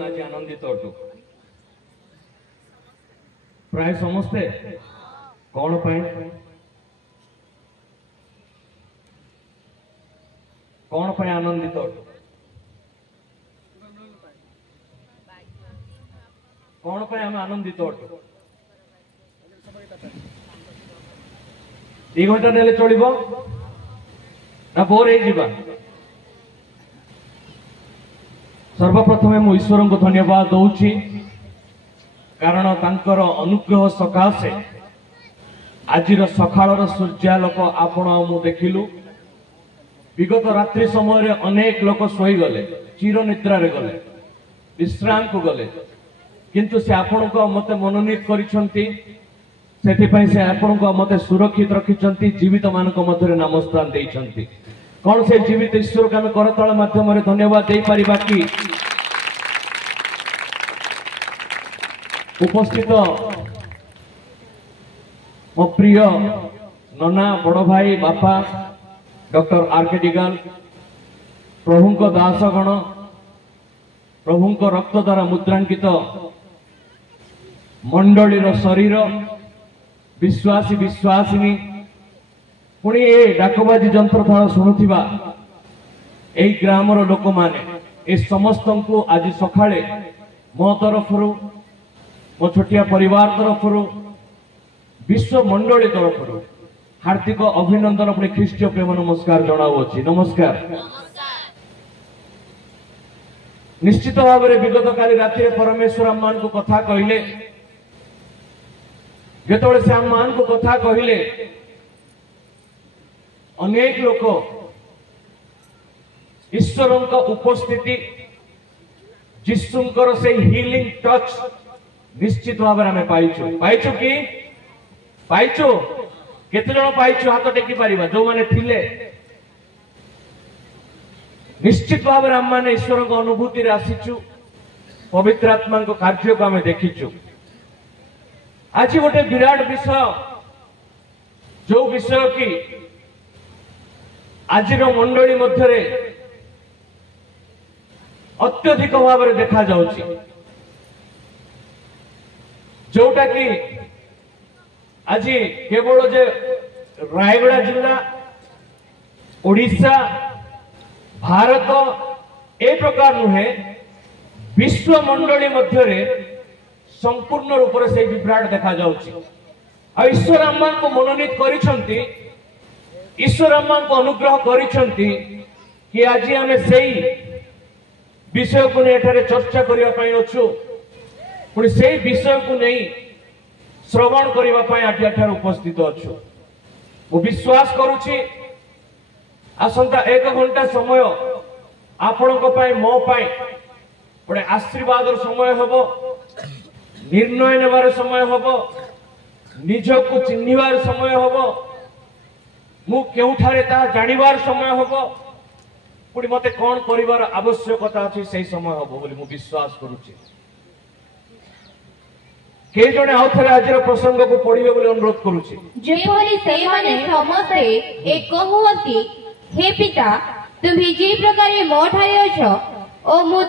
आम आज आनंदित अटु प्राय समस्ते कौन आनंदित अटु कौन आम आनंदित अटु 2 घंटा नेले चलिबो ना बोर हे जीवा। सर्वप्रथमे मु ईश्वर को धन्यवाद दौची कारण तांकर अनुग्रह सकाशे आज सकाळर सूर्यालोक आपण मु देखिलु। विगत रात्रि समय रे अनेक लोक सोई गले चिर निद्रा रे गले विश्राम को गले किंतु से आपण को मते मनोनीत करिसंती सेथिपई से आपण को मते सुरक्षित रखिसंती जीवित मान को मध्य नाम स्थान देइसंती। कौन से जीवित ईश्वर को आम करतल माध्यम रे धन्यवाद दे पारिबा कि उपस्थित मो प्रिय नना बड़ भाई बापा डॉक्टर आर.के. डिगाल प्रभु को दासगण प्रभु को रक्त द्वारा मुद्रांकित मंडलीर शरीर विश्वासी विश्वासिनी पुणी ए डाकबाजी जंत्र थाल शुणुथिबा ए ग्रामर लोक माने ए समस्त को आज सकाळे मो तरफरु मो छोटिया परिवार तरफरु विश्व मंडली तरफरु हार्दिक अभिनंदन पुणी ख्रीष्टीय प्रेम नमस्कार जनाऊँगी। नमस्कार। निश्चित भाव में विगत काली राति परमेश्वर आम मान को कथा कहले जेतबेले से आम मान को कथा कहले अनेक लोक ईश्वर उपस्थिति जीशुंकर से हीलिंग टच निश्चित भाव में पाइछु पाइछु कि पाइछु केते जण पाइछु हाथ टेकी पारिबा जो माने थिले निश्चित भाव में आम माने ईश्वर को अनुभूति रे आसीछु पवित्र आत्मा को कार्य को आमे देखिछु। आज गोटे विराट विषय जो विषय की आज मंडली मध्य अत्यधिक भाव में देखा जाउची जोटा कि आज केवल जे रायगड़ा जिला ओडिशा भारत ए प्रकार नुहे विश्व मंडली मध्य संपूर्ण रूप से विभ्राट देखा जाउची। आ ईश्वर आम्मान को मनोनीत करिसंती ईश्वर आम्मान को अनुग्रह करिसंती कि आज आमे सेई विषय को ने एठारे चर्चा करिया पई अछु पुणी सेई विषय को नहीं श्रवण करिवा पई आज एठारे उपस्थित अछु। मु विश्वास करूची आसंता 1 घंटा समय आपण को पई मो पई बड़े आशीर्वाद समय हबो निर्णय नेबार समय हबो निजको चिन्हिबार समय हबो मु केउठारे ता जानिबार समय हबो पुणी मते कोन करिवार आवश्यकता अछि सेही समय हबो बोली मु विश्वास करूची। के जने आउथरे आजर प्रसंग को पढिबे बोली अनुरोध करूची। जेपरि सेही माने समस्ते एक होती हे पिता तुम्ही जे प्रकारे मो ठारे अछो ओ मु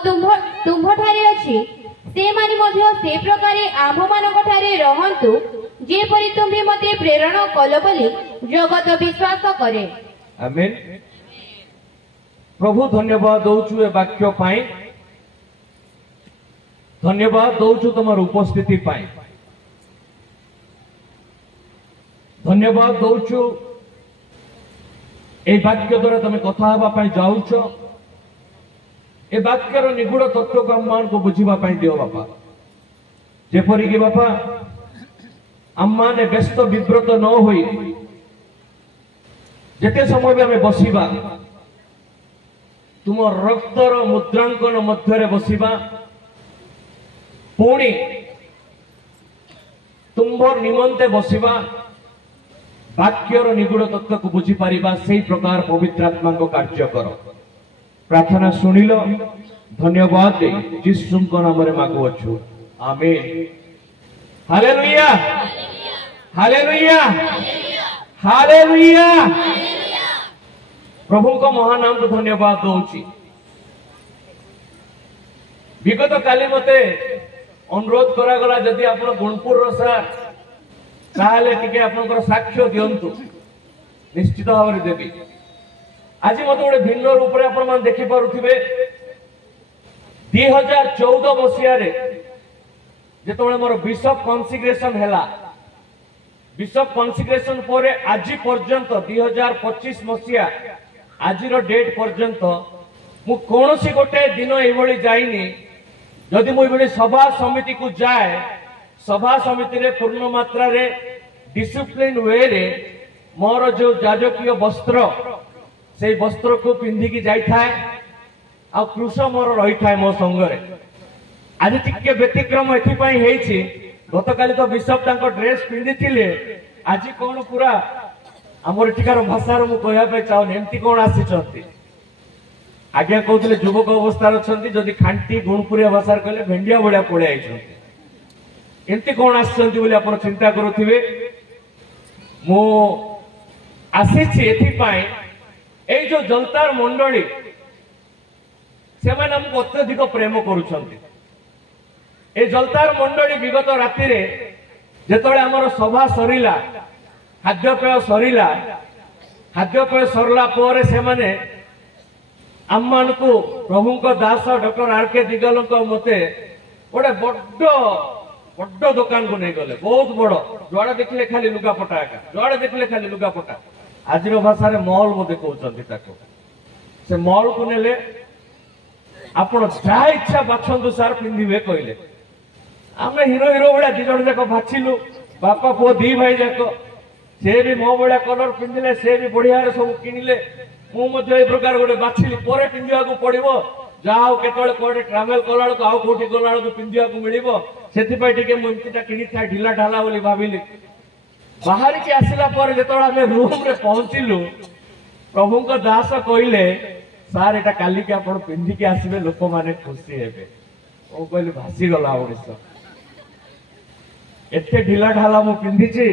तुम ठारे अछि से माने मध्य से प्रकारे आम मानक ठारे रहंतु जेपरि तुम्ही मते प्रेरण कल बोली जगत विश्वास करे। आमेन। प्रभु धन्यवाद दौचु ए वाक्य पाई धन्यवाद दौचु तुम उपस्थिति पाई धन्यवाद दौचु ए वाक्य द्वारा तुम कथा हवा पाई जाउछ ए वाक्यर निगूढ़ तत्व को आम को बुझीबा पाई दियो बापा जेपरि कि बापा आम माने व्यस्त विव्रत न होई जेते समय भी आमे बसिबा तुम रक्तर मुद्रांकन मध्य बसिबा पुणी तुम्भर निमंते बसिबा वाक्यर निगूढ़ तत्व को बुझी पारिबा सेही प्रकार पवित्र आत्मा को कार्य कर प्रार्थना सुनिल धन्यवाद दे यीशुଙ୍କ नामରେ मागुअछु आमेन। हालेलुया हालेलुया हालेलुया। प्रभु को महानाम को धन्यवाद दौची। विगत काली मते अनुरोध करागला जदि आप गुणपुर सार ताहले टिके आपनकर साक्ष्य दियंतु निश्चित भाव में देवी। आज मत गोटे भिन्न रूप में आप देखि पारुथिबे 2014 मसीह जेतबेले मोर बिशप कॉन्सिग्रेशन हैला बिशप कॉन्सिग्रेशन पर आज पर्यंत 2025 मसीहा आज डेट पर्यंत मु कौन सी गोटे दिन ये जाइनी जदि मुझे सभा समिति को जाए सभा समिति रे पूर्ण मात्रा रे डिसिप्लिन वे रे मोर जो जाजकीय वस्त्र से वस्त्र को पिंधिकी जाई थाए आ क्रूस मोर रही थाए मो संगरे। आज टिके व्यतिक्रम एथिपाई हेछि गतकाली तो बिशप तांको ड्रेस पिंधि थिले आज कोन पूरा हमर एठिकार भाषा रो मु कहया पे चाउ एमती कोन आसीचंती आज्ञा कहते युवक अवस्था अच्छा जदि खांटी गुणपुरिया भाषा कहले भेंडिया भाया पड़े आई एमती कौन आसछंती आप चिंता करुवे। मु आसी ए जो जलतार मंडली से मैंने हमको अत्यधिक प्रेम करुछंती। ए जलतार मंडली विगत राति रे जेतबेले हमर सभा सरीला खाद्यपेय सरीला खाद्यपेय सरला पर से माने आम मान को प्रभु दास डॉक्टर आर.के. दिगल मते गोटे बड़ दुकान को नहीं गले बहुत बड़ जुआड़े देखले खाली लुगापटा एका जुआड़े देखले खाली लुगापटा आज भाषा मॉल मते कहउछंती से मॉल को नेले आपण जा इच्छा बाछंतु सार पिंधिबे कहले आमे हीरो हीरो बड़ा दि जण जाक बाछिलु बापा पो दी भाई जाक से भी मो बड़ा कलर पिंधिले से भी बढ़िया सब किनिले मुझे प्रकार गोटे बाछिली पर पिंधा पड़ो जाओ केतले कोडे ट्रैवल कला बेलू आउ कोठी गला बेलू पिंधा मिलिबो सेथिपाई टिके मु एमतीटा किनि था ढिला ढाला बोली भाबिली बाहर के आसिला पर जेतोळा हमें रूम रे पहुंचिलु प्रभु को दास कहले सार एटा काली के आपण पिंधि के आसीबे लोक माने खुशी हेबे ओ कहले भासी गला ओडिसा एते ढिला ढाला मु पिंधिची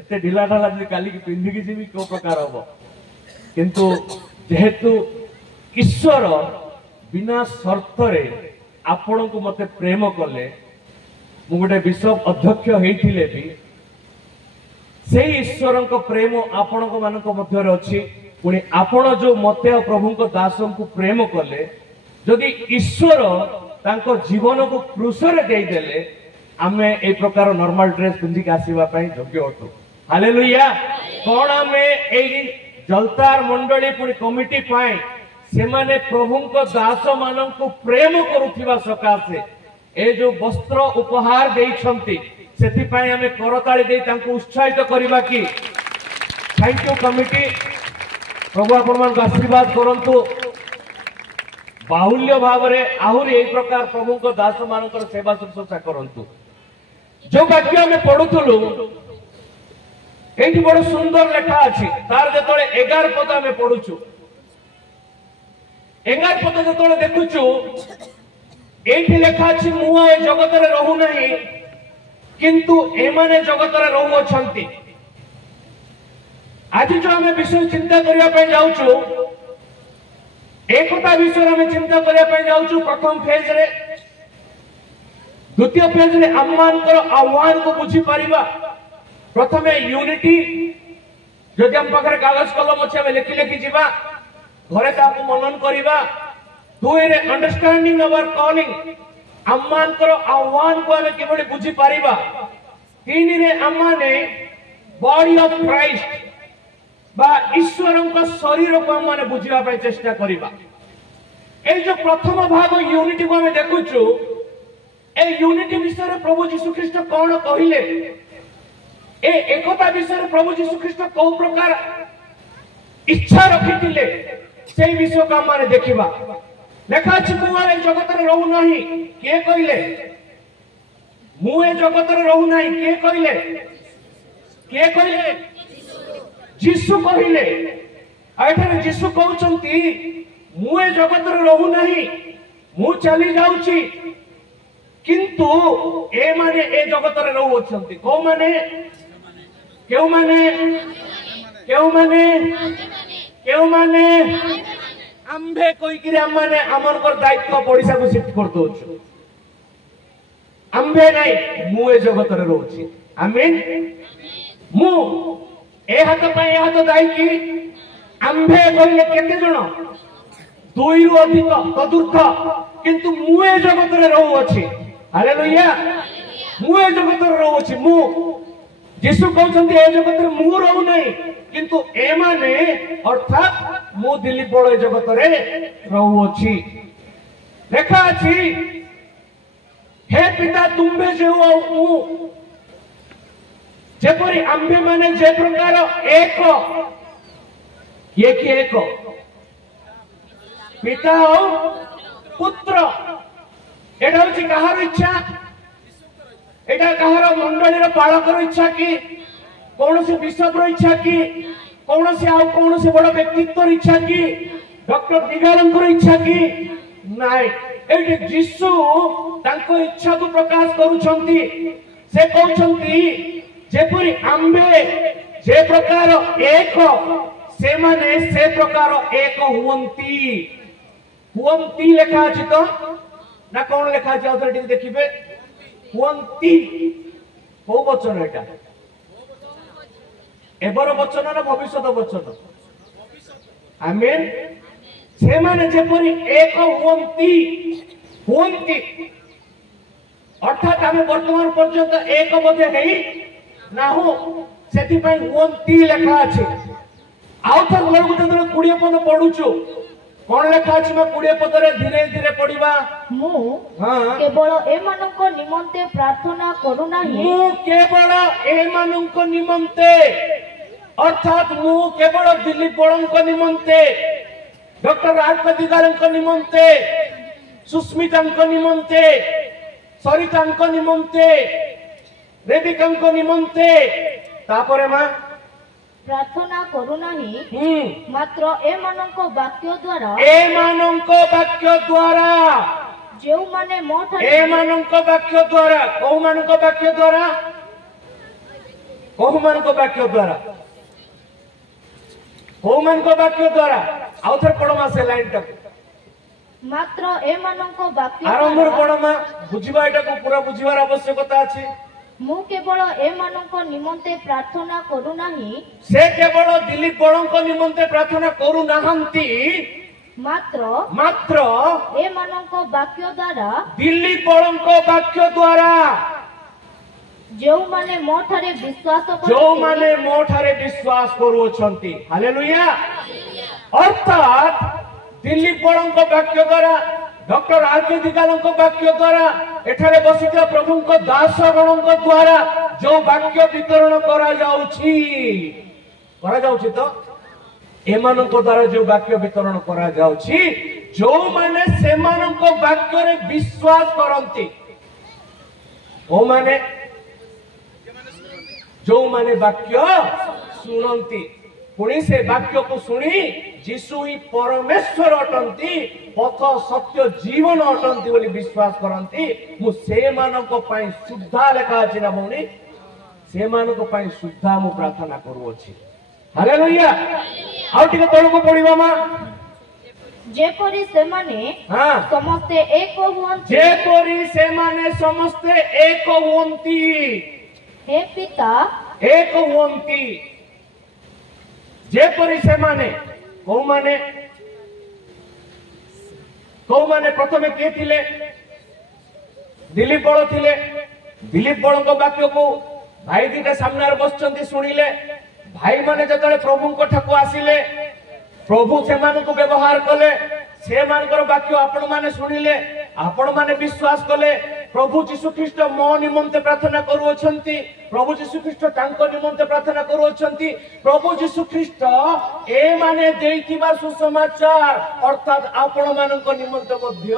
एते ढिला ढाला जे काली के पिंधि के जीवी को प्रकार होबो किंतु जेहेतु ईश्वर बिना शर्त रे आपण को मते प्रेम कले मु गोटे बिशप अध्यक्ष हेइथिले भी से ईश्वर को प्रेम आपण को मान को मध्य रे अछि पुनी आपण जो मते प्रभु को दास को प्रेम कले जदि ईश्वर तांको जीवन को क्रूस रे देई देले आमे ए प्रकार नॉर्मल ड्रेस पिंधि के आसीबा पई योग्य होतु। हालेलुया। कोन आमे एई जलतार मंडली पुणी कमिटी पाए से माने प्रभु को दास मान को प्रेम करुथिबा सकाशे ए जो वस्त्र उपहार देइछंती सेति पाए हमें करताली दे तांको उत्साहित करबा की थैंक यू कमिटी। प्रभु आपण मान आशीर्वाद करंतु बाहुल्य भाव रे आहुरी ए प्रकार प्रभु को दास मानकर सेवा शुश्रूषा करंतु। जो वाक्य में पढुथुलु एठी बड़ सुंदर लेखा अछि तार जेतोले 11 पद में पढुछु 11 पद जेतोले देखुछु एठी लेखा अछि मु ए जगत रे रहू नाही किंतु ए माने जगत रे रहू अछंती। आज जो हमें विषय चिंता करिया पे जाउछु एकता विषय हमें चिंता करिया पे जाउछु प्रथम फेज रे द्वितीय फेज रे आह्वान करो आह्वान को बुझी परिबा। प्रथमे यूनिटी जदि हम पाखरे कागज कलम अच्छे हमें लिखि लिखि जीवा घरे ताको मनन करिबा। दुई रे अंडरस्टैंडिंग अवर कॉलिंग आह्वान करो आह्वान को हमें किबड़ी बुझी परिबा। तीन रे आम्माने बॉडी ऑफ क्राइस्ट बा ईश्वरन का शरीर को हमने बुझिबा पे चेष्टा करिबा। ए जो प्रथम भाग यूनिटी को हमें देखुछु ए यूनिटी विषय प्रभु यीशु ख्रीष्ट कौन कहिले ए एकता विषय प्रभु यीशु ख्रीष्ट कौ प्रकार इच्छा रखिथिले से विषय को हमने देखिबा। लेखा अछि मु ए जगत रे रहू नाही के कहिले मु ए जगत रे रहू नाही के कहिले यीशु कहिले एठारे यीशु कहउचंती मु ए जगत रे रहू नाही मु चली जाउची किंतु ए माने ए जगत रे रहू अछंती को माने केउ माने केउ माने केउ माने आंबे कहीकि आम मैंने आमर दायित्व पड़िशा को शिफ्ट कर दो आंबे नहीं मु ए जगत रे रोची आमीन मु ए हाथ पे ए हाथ दाई कि आंबे कहले केते जण दुई रु अधिक चतुर्थ किंतु मु ए जगत रे रहू अछि हालेलुया मु ए जगत रे रहू अछि मु यीशु कहउछन्ती ए जगत रे मु रहू नै किंतु ए माने अर्थात मु दिलीप बड़ जगत रे रहू अछि लेखा अछि हे पिता तुम्बे जे हो मु जेपरि आंबे माने जे प्रकार एक ये कि एक पिता और पुत्र एटा होची कहार इच्छा एटा कहार मंडलीर पालकर इच्छा कि कौनसी बिशपर इच्छा कि कौनसी आउ कौनसी बड़ व्यक्तित्व इच्छा कि डॉक्टर दिगारंकर इच्छा कि नाइ एटी यीशु तांको इच्छा को प्रकाश करूछंती से कहउछंती जेपरि आंबे जे प्रकार एक से माने से प्रकार एक हुवंती लेखा अछि तो ना कौन लेखा अछि ऑथोरिटी देखिबे हुवंती को वचन एटा एबर वचन ना भविष्यत वचन आमीन से माने जेपरि एक हुवंती अर्थात आमे वर्तमान पर्यंत एक मध्ये हेई ना हो सेति पय हुवंती लेखा अछि आउ तो घर को जदर 20 पद पढुछु कोन लेखा अछि म 20 पद रे धीरे धीरे पढिबा मु केवल ए मानको निमंते प्रार्थना करू नाही मु केवल ए मानको निमंते अर्थात मु केवल दिलीप बळंक निमंते डॉक्टर राजपतिगारंक निमंते सुस्मितांक निमंते सरितांक निमंते रेबिकांक निमंते तापरे मा प्रार्थना करू नाही मात्र ए मानको वाक्य द्वारा जेउ माने मोठ ए मानको वाक्य द्वारा को मानको वाक्य द्वारा को मानको वाक्य द्वारा को मानको वाक्य द्वारा आउथर पढमा से लाइन तक मात्र ए मानको वाक्य आरंभ पढमा बुझिबा एटा को पूरा बुझिबार आवश्यकता अछि मु केवल ए मानको निमंते प्रार्थना करू नाही से केवल दिलीप बळंक निमंते प्रार्थना करू नाहंती मात्र ए मानको वाक्य द्वारा दिलीप बळंक वाक्य द्वारा जो माने मोठारे विश्वास करूछंती हालेलुया अर्थात दिलीप बळंक वाक्य द्वारा डॉक्टर आरके दिगालंक वाक्य द्वारा एठारे बसिता प्रभु को दास गणंक द्वारा जो वाक्य वितरण करा जाउछि तो एमानंक द्वारा जो वाक्य वितरण करा जाउछि जो माने सेमानंक वाक्य रे विश्वास करंती ओ माने जो माने वाक्य सुनंती पुणी से वाक्य को सुनी यीशु ही परमेश्वर अटंती पथ सत्य जीवन अटंती बोली विश्वास करंती मु से मानको पई शुद्धा लेखा अछि ना भौणी से मानको पई शुद्धा मु प्रार्थना करू अछि हालेलुया आउ टिके तळको पढिबा मा जेपरि से माने समस्ते एक हुवंती जेपरि से माने समस्ते एक हुवंती हे पिता एक हुवंती जेपरि से माने को माने प्रथमे के थिले दिलीप बळ थिले दिलीप बळ को वाक्य को भाई दिटा सामने बसचंती सुनिले भाई माने जतले प्रभु को ठको आसिले प्रभु से मान को व्यवहार कले से मानकर वाक्य आपण माने सुनिले आपण माने विश्वास कले प्रभु यीशु ख्रीष्ट मो निमंते प्रार्थना करूछंती प्रभु यीशु ख्रीष्ट तांको निमंते प्रार्थना करूछंती प्रभु यीशु ख्रीष्ट ए माने देइतिबा सुसमाचार अर्थात आपण मानक निमंते मध्य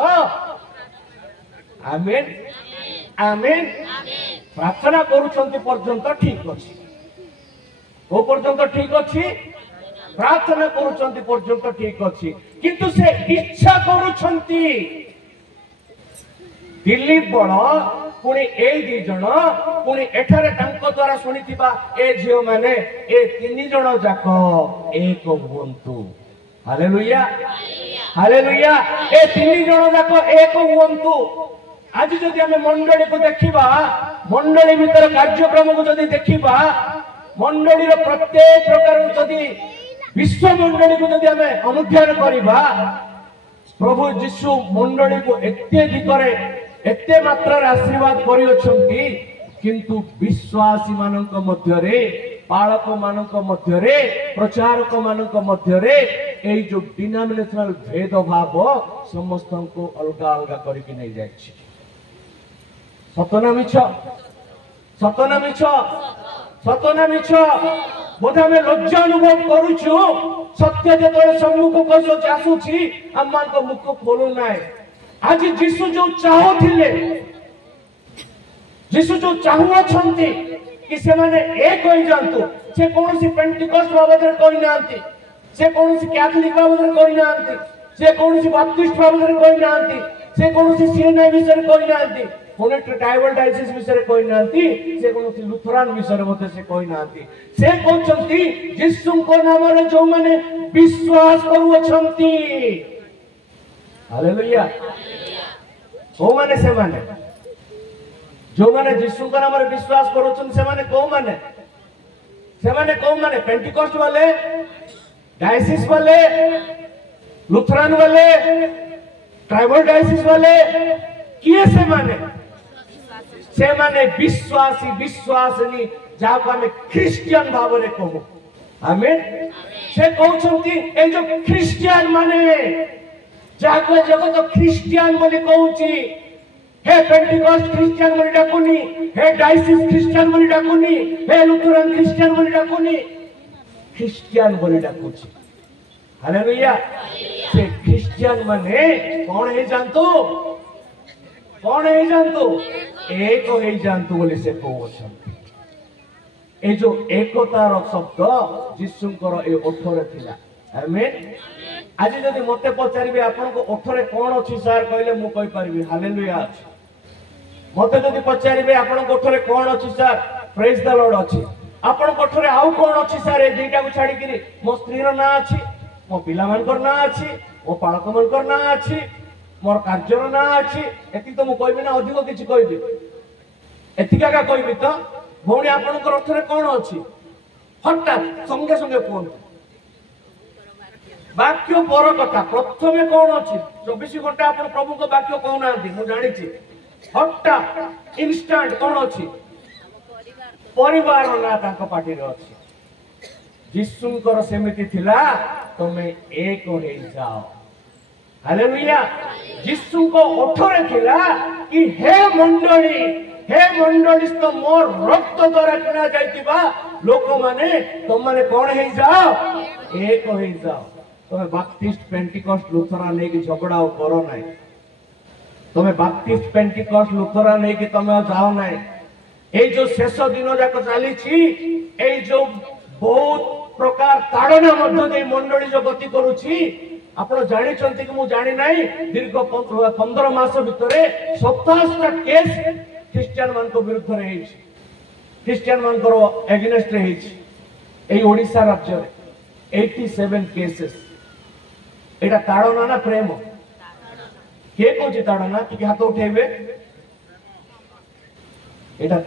आमेन आमेन प्रार्थना करूछंती पर्यंत ठीक अछि ओ पर्यंत ठीक अछि प्रार्थना करूछंती पर्यंत ठीक अछि किंतु से इच्छा करूछंती दिलीप बळ पुणी ए दी जण पुणी एठारे तांको द्वारा सुनिथिबा ए झियो माने ए तीन जण जाक एक हुवंतु हालेलुया हालेलुया ए तीन जण जाक एक हुअन्तु आज जदि आमे मंडली को देखिबा मंडली भीतर कार्यक्रम को जदि देखिबा मंडली रो प्रत्येक प्रकार जदि विश्व मंडली को जदि आमे अनुध्यान करिबा प्रभु यीशु मंडली को एते दिगरे एते मात्रा आशीर्वाद करि अछंती किंतु विश्वासी मानक मध्यरे पालक मानक मध्यरे प्रचारक मानक मध्यरे एई जो डिनोमिनेशनल भेदभाव समस्त को अलग अलग करके नहीं जाए सतना मिछ सतना मिछ सतना मिछ बोध आम लज्जा अनुभव करुछु सत्य जो सम्मुख को आसुची आम मुख खोलु ना आज जीशु जो चाहूले जीशु जो चाहूछंती कि से माने एक होई जानतु से कोनोसी पेंटिकॉस्ट बाबद रे कहि नांती से कोनोसी कैथोलिक बाबद रे कहि नांती से कोनोसी बाप्टिस्ट बाबद रे कहि नांती से कोनोसी सीएनआई विषय रे कहि नांती कोने ट्राइबल डायसिस विषय रे कहि नांती से कोनोसी लुथरान विषय रे मते से कहि नांती से कोचंती यीशु को नाम रे जो माने विश्वास करू अछंती हालेलुया ओ माने से माने जो माने यीशु का नाम रे विश्वास करूछन से माने को माने पेंटिकॉस्ट वाले डायसिस वाले लुथरान वाले ट्राइबल डायसिस वाले किए से माने विश्वासी विश्वासनी जाको हमें क्रिश्चियन भाव रे कहू आमेन से कहउछंती ए जो क्रिश्चियन माने जाको जगत क्रिश्चियन बोली कहउची हे पेंटिकॉस्ट क्रिश्चियन बोली डाकुनी हे डायसिस क्रिश्चियन बोली डाकुनी हे लुथरान क्रिश्चियन बोली डाकुनी क्रिश्चियन बोली डाकुची हालेलुया से क्रिश्चियन माने कौन है जानतो एक है जानतो बोली से कहउछन ए जो एकतार शब्द यीशुଙ୍କର ए ओठरे थिला आमेन आज जदि मते पचारिबे आपन को ओठरे कोन अछि सर कहले मु कहि परबी हालेलुया अछि मते जदि पचारिबे आपन को ओठरे कोन अछि सर प्रेज द लॉर्ड अछि आपन को ओठरे आउ कोन अछि सर ए दुईटा को छाडी किरी मो स्त्री रो ना अछि मो पिला मानकर ना अछि मो पालक मानकर ना अछि मोर कार्य रो ना अछि एति तो मु कहबी ना अधिक किछि कहबी एतिका का कहबी तो भौणी आपन को ओठरे कोन अछि हठात संगे संगे कोन वाक्य पर कथा प्रथमे कौन अच्छी 24 घंटा आप प्रभु को वाक्य कहना मुझे जानी हठात इनस्टांट कौन अच्छी परिवार ना पार्टी अच्छी यीशुंकर सेमिति थिला तुमे एक हो जाओ हालेलुया यीशु को ओठरे थिला कि हे मंडली तो मोर रक्त द्वारा किना जाइतिबा लोक माने तुम माने कौन हे जाओ एक हो जाओ तुम्हें बाप्टिस्ट पेंटिकॉस्ट लुथरान नहीं कि झगड़ा करो नहीं तुम्हें बाप्टिस्ट पेंटिकॉस्ट लुथरान नहीं कि तुम्हें जाओ नहीं ए जो शेष दिन जाक चली ए जो बहुत प्रकार ताड़ना मध्य दे मंडली जो गति करूची आपण जानि चंती कि मु जानि नाही दीर्घ 15 मास भितरे 27 टा केस क्रिश्चियन मान को विरुद्ध रे हेछि क्रिश्चियन मान को अगेंस्ट रे हेछि ए ओडिसा राज्य रे 87 केसेस एटा ताड़ना ना प्रेम के कोची ताड़ना कि हाथ उठेबे एटा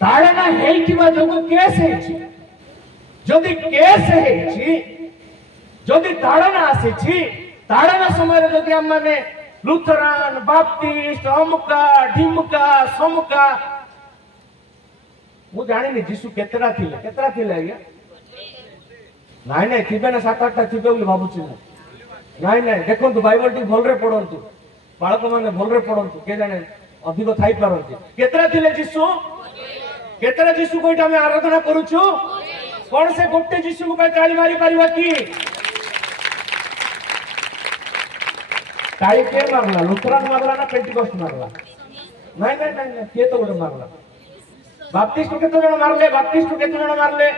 ताड़ना हेइथिबा जोगु केस हेछि जदि केस हेछि जदि ताड़ना आसीछि ताड़ना समय जदि हम माने लुथरान बाप्टिस्ट अमुका ढिमुका समका मु जानिनी जीसु केतरा थिले आज्ञा नाई नाई थिबे ना 7-8 टा थिबे बोली भाबुछि मु नाई नाई देखंतु बाइबल टी भलरे पढंतु बाळक माने भलरे पढंतु के जाने अधिक थाई पारंती केतरा थिले जीसु कोइटा हम आराधना करूछु कोन से गोटे जीसु को ताली मारी परिबा की ताली के मारला लुथरान मारला ना पेंटिकॉस्ट मारला नाई नाई नाई के तो गोटे मारला बाप्टिस्ट को केतो जण मारले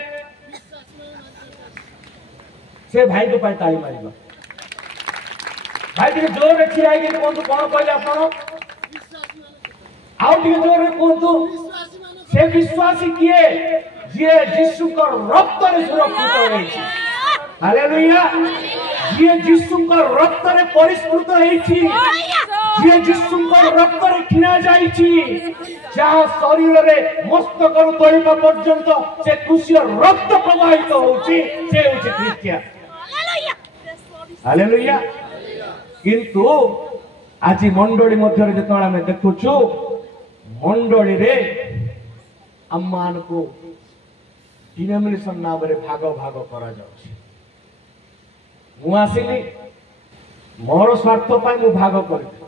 से भाई को पाई ताली मारिबा भाई टिके जोर रे छिराई के कोन कोन कहले आपण आउ टिके जोर रे कोन से विश्वासी किए जे यीशु को रक्त रे सुरक्षित होई हालेलुया जी यीशुଙ୍କ ରକ୍ତରେ ପରିଷ୍କୃତ ହେଇଛି, जी यीशुଙ୍କ ରକ୍ତରେ କିଣା ଯାଇଛି, ଯାହା ଶରୀରରେ ମସ୍ତକରୁ ତଳିବା ପର୍ଯ୍ୟନ୍ତ ସେ କୃଷିର ରକ୍ତ ପ୍ରବାହିତ ହଉଛି, ସେ ହେଉଛି ଖ୍ରୀଷ୍ଟିଆନ। ହାଲେଲୁୟା। କିନ୍ତୁ ଆଜି ମଣ୍ଡଳୀ ମଧ୍ୟରେ ଯେତେବେଳେ ଆମେ ଦେଖୁଛୁ, ମଣ୍ଡଳୀରେ ଆମମାନଙ୍କୁ ଡିନୋମିନେସନ ନାମରେ ଭାଗ ଭାଗ କରାଯାଉଛି। ମୁଁ ଆସିଲି ମୋର ସ୍ୱାର୍ଥ ପାଇଁ ମୁଁ ଭାଗ କରିଦେଲି,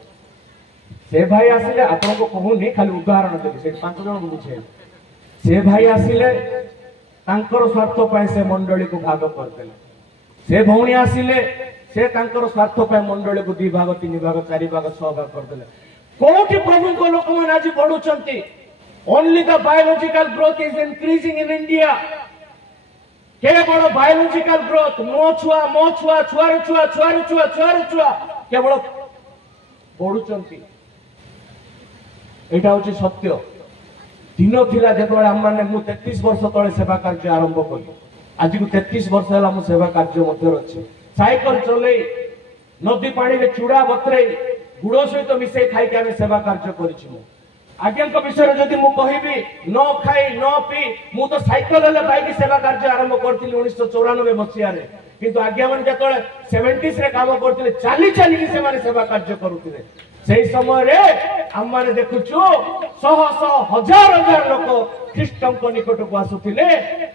ସେ ଭାଇ ଆସିଲେ, ଆପଣଙ୍କୁ କହୁନି ଖାଲି ଉଦାହରଣ ଦେଲି, ସେଠି 5 ଜଣଙ୍କୁ ବୁଝେଇଲି। ସେ ଭାଇ ଆସିଲେ ତାଙ୍କର ସ୍ୱାର୍ଥ ପାଇଁ ସେ ମଣ୍ଡଳୀକୁ ଭାଗ କରିଦେଲେ, ସେ ଭଉଣୀ ଆସିଲେ ସେ ତାଙ୍କର ସ୍ୱାର୍ଥ ପାଇଁ ମଣ୍ଡଳୀକୁ 2 ଭାଗ 3 ଭାଗ 4 ଭାଗ 6 ଭାଗ କରିଦେଲେ। କୋଉଠି ପ୍ରଭୁଙ୍କ ଲୋକମାନେ ଆଜି ବଢୁଛନ୍ତି? Only the biological growth is increasing in India. केवल biological growth, ମୋ ଛୁଆ ଛୁଆର ଛୁଆ କେବଳ ବଢୁଛନ୍ତି। ଏଇଟା ହଉଛି ସତ୍ୟ। ଦିନ ଥିଲା ଯେତେବେଳେ ଆମମାନେ, ମୁଁ 33 ବର୍ଷ ତଳେ ସେବା କାର୍ଯ୍ୟ ଆରମ୍ଭ କଲି, ଆଜିକୁ 33 ବର୍ଷ ହେଲା ମୁଁ ସେବା କାର୍ଯ୍ୟ ମଧ୍ୟରେ ଅଛି। ସାଇକେଲ ଚଲେଇ, ନଦୀ ପାଣିରେ ଚୁଡ଼ା ବତରେଇ, ଗୁଡ଼ ସହିତ ମିଶେଇ ଖାଇକି ଆମେ ସେବା କାର୍ଯ୍ୟ କରିଛୁ। ମୁଁ ଆଜ୍ଞାଙ୍କ ବିଷୟରେ ଯଦି ମୁଁ କହିବି, ନ ଖାଇ ନ ପିଇ ମୁଁ ତ ସାଇକେଲ ହେଲେ ବାଇକ୍ ସେବା କାର୍ଯ୍ୟ ଆରମ୍ଭ କରିଥିଲି 1994 ମସିହାରେ। କିନ୍ତୁ ଆଜ୍ଞା ମାନେ ଯେତେବେଳେ 70s ରେ କାମ କରୁଥିଲେ, ଚାଲିକି ସେମାନେ ସେବା କାର୍ଯ୍ୟ କରୁଥିଲେ। ସେଇ ସମୟରେ ଆମମାନେ ଦେଖୁଛୁ ଶହ ଶହ ହଜାର ଲୋକ ଖ୍ରୀଷ୍ଟଙ୍କ ନିକଟକୁ ଆସୁଥିଲେ।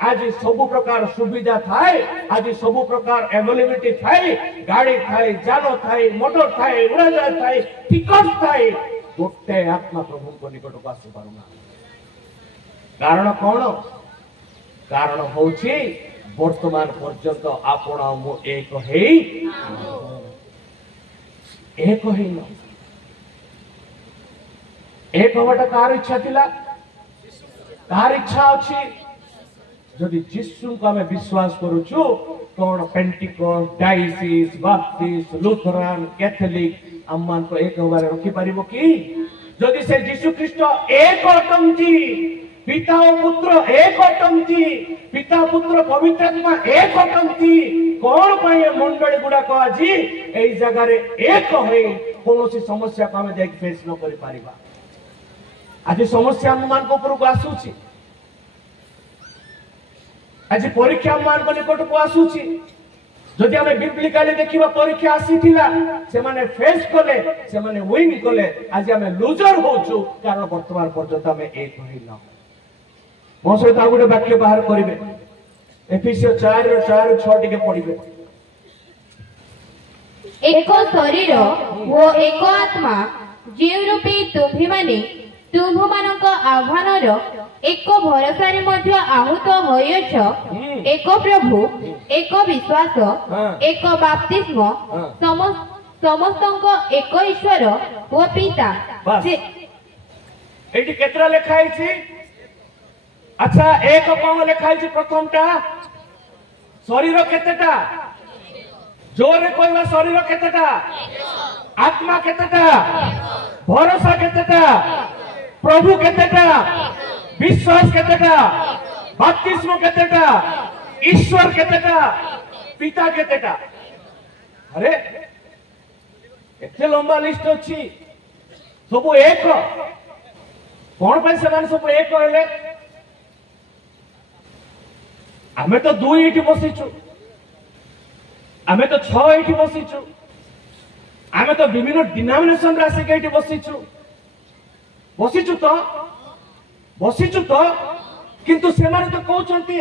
ଆଜି ସବୁ ପ୍ରକାର ସୁବିଧା ଥାଏ, ଆଜି ସବୁ ପ୍ରକାର ଆଭେଲେବିଲିଟି ଥାଏ, ଗାଡି ଥାଏ, ଯାନ ଥାଏ, ମୋଟର ଥାଏ, ଉଡାଜାହାଜ ଥାଏ, ଟିକଟ ଥାଏ, ଗୋଟେ ଆତ୍ମା ପ୍ରଭୁଙ୍କ ନିକଟକୁ ଆସି ପାରୁନା। କାରଣ କଣ? କାରଣ ହଉଛି ବର୍ତ୍ତମାନ ପର୍ଯ୍ୟନ୍ତ ଆପଣ ମୁଁ ଏକ ହେଇନ। ଏକ ହବାଟା କାହାର ଇଚ୍ଛା ଥିଲା? କାହାର ଇଚ୍ଛା ଅଛି? ଯଦି ଯୀଶୁଙ୍କୁ ଆମେ ବିଶ୍ୱାସ କରୁଛୁ, କଣ ପେଣ୍ଟିକୋଷ୍ଟ, ଡାଇସିସ୍, ବାପ୍ଟିଷ୍ଟ, ଲୁଥରାନ, କ୍ୟାଥୋଲିକ ଆମମାନଙ୍କୁ ଏକ ହବାରେ ରଖିପାରିବ କି? ଯଦି ସେ ଯୀଶୁ ଖ୍ରୀଷ୍ଟ ଏକ ଅଟନ୍ତି, ପିତା ଓ ପୁତ୍ର ଏକ ଅଟନ୍ତି, ପିତା ପୁତ୍ର ପବିତ୍ର ଆତ୍ମା ଏକ ଅଟନ୍ତି, କଣ ପାଇଁ ଏ ମଣ୍ଡଳୀ ଗୁଡାକ ଆଜି ଏଇ ଜାଗାରେ ଏକ ହୋଇ କୌଣସି ସମସ୍ୟାକୁ ଆମେ ଯାଇକି ଫେସ୍ ନ କରିପାରିବା? ଆଜି ସମସ୍ୟା ଆମମାନଙ୍କ ଉପରକୁ ଆସୁଛି, ଆଜି ପରୀକ୍ଷା ଆମମାନଙ୍କ ନିକଟକୁ ଆସୁଛି। ଯଦି ଆମେ ବିବ୍ଲିକାଲି ଦେଖିବା, ପରୀକ୍ଷା ଆସିଥିଲା, ସେମାନେ ଫେସ୍ କଲେ, ସେମାନେ ୱିନ୍ କଲେ। ଆଜି ଆମେ ଲୁଜର ହଉଛୁ, କାରଣ ବର୍ତ୍ତମାନ ପର୍ଯ୍ୟନ୍ତ ଆମେ ଏକ ହେଇନ। ମୋ ସହିତ ଆଉ ଗୋଟେ ବାକ୍ୟ ବାହାର କରିବେ, ଏଫେସୀୟ 4:4-6 ଟିକେ ପଢିବେ। ଏକ ଶରୀର ଓ ଏକ ଆତ୍ମା, ଯେଉଁ ରୂପେ ତୁମ୍ଭେମାନେ ତୁମ୍ଭମାନଙ୍କ ଆହ୍ୱାନର ଏକ ଭରସାରେ ମଧ୍ୟ ଆହୁତ ହୋଇଅଛ, ଏକ ପ୍ରଭୁ, ଏକ ବିଶ୍ୱାସ, ଏକ ବାପ୍ତିସ୍ମ, ସମସ୍ତଙ୍କ ଏକ ଈଶ୍ୱର ଓ ପିତା। ଏଇଠି କେତେଟା ଲେଖା ହେଇଛି? ଆଚ୍ଛା, ଏକ କଣ ଲେଖା ହେଇଛି? ପ୍ରଥମଟା ଶରୀର କେତେଟା? ଜୋରରେ କହିବା, ଶରୀର କେତେଟା? ଆତ୍ମା କେତେଟା? ଭରସା କେତେଟା? ପ୍ରଭୁ କେତେଟା? ବିଶ୍ୱାସ କେତେଟା? ବାପ୍ତିସ୍ମ କେତେଟା? ଈଶ୍ୱର କେତେଟା? ପିତା କେତେଟା? ଆରେ ଏତେ ଲମ୍ବା ଲିଷ୍ଟ ଅଛି, ସବୁ ଏକ। କଣ ପାଇଁ ସେମାନେ ସବୁ ଏକ ହେଲେ? ଆମେ ତ 2 ଏଇଠି ବସିଛୁ, ଆମେ ତ 6 ଏଇଠି ବସିଛୁ, ଆମେ ତ ବିଭିନ୍ନ ଡିନୋମିନେସନରେ ଆସିକି ଏଇଠି ବସିଛୁ ତ, କିନ୍ତୁ ସେମାନେ ତ କହୁଛନ୍ତି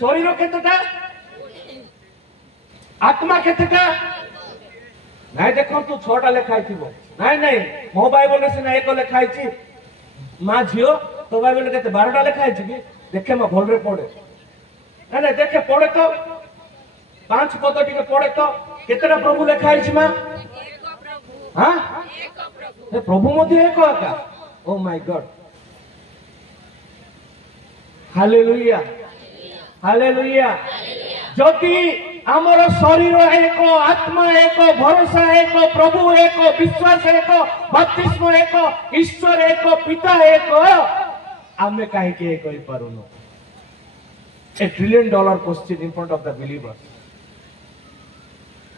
ଶରୀର କେତେଟା, ଆତ୍ମା କେତେଟା? ନାଇଁ ଦେଖନ୍ତୁ, 6ଟା ଲେଖା ହେଇଥିବ। ନାଇଁ ମୋ ବାଇବଲରେ ସିନା 1 ଲେଖା ହେଇଛି। ମା ଝିଅ, ତୋ ବାଇବଲରେ କେତେ? 12ଟା ଲେଖା ହେଇଛି କି? ଦେଖେ ମା, ଭଲରେ ପଢେ। ନାଇଁ ଦେଖେ, ପଢେ ତ, 5 ପଦ ଟିକେ ପଢେ ତ। କେତେଟା ପ୍ରଭୁ ଲେଖା ହେଇଛି ମା? ପ୍ରଭୁ ମଧ୍ୟ ଏକ ଏକା। ଓ ମାଇ ଗଡ୍, ହାଲେଲୁୟା, ହାଲେଲୁୟା। ଯଦି ଆମର ଶରୀର ଏକ, ଆତ୍ମା ଏକ, ଭରସା ଏକ, ପ୍ରଭୁ ଏକ, ବିଶ୍ୱାସ ଏକ, ବାପ୍ତିସ୍ମ ଏକ, ଈଶ୍ୱର ଏକ, ପିତା ଏକ, ଆମେ କାହିଁକି ଏକ ହେଇପାରୁନୁ? $1 trillion question in front of the believers.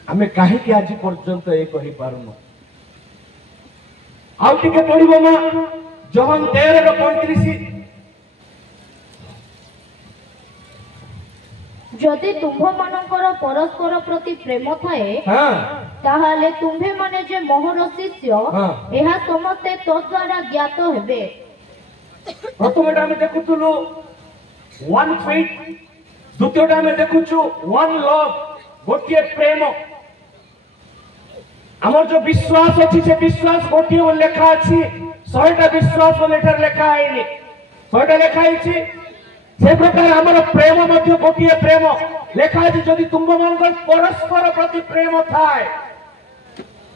आमे कहीं आज पर्यंत ये कही पारुनु आउ टिके पड़िबो मा जहन 13:35 जदि तुम्भ मानकर परस्पर प्रति प्रेम थाए हां ताहाले तुम्भे माने जे मोहर शिष्य हाँ। एहा समस्ते तो द्वारा ज्ञात हेबे। प्रथमटा आमे देखुथुलु 1 फेथ द्वितीयटा आमे देखुछु 1 लव गोटिए प्रेम आमर जो विश्वास अछि से विश्वास गोटिए लेखा अछि 100टा विश्वास लेटर लेखा आइनी 100टा लेखा आइछि से प्रकार आमर प्रेम मध्य गोटिए प्रेम लेखा अछि जदि तुम मानकर परस्पर प्रति प्रेम थाए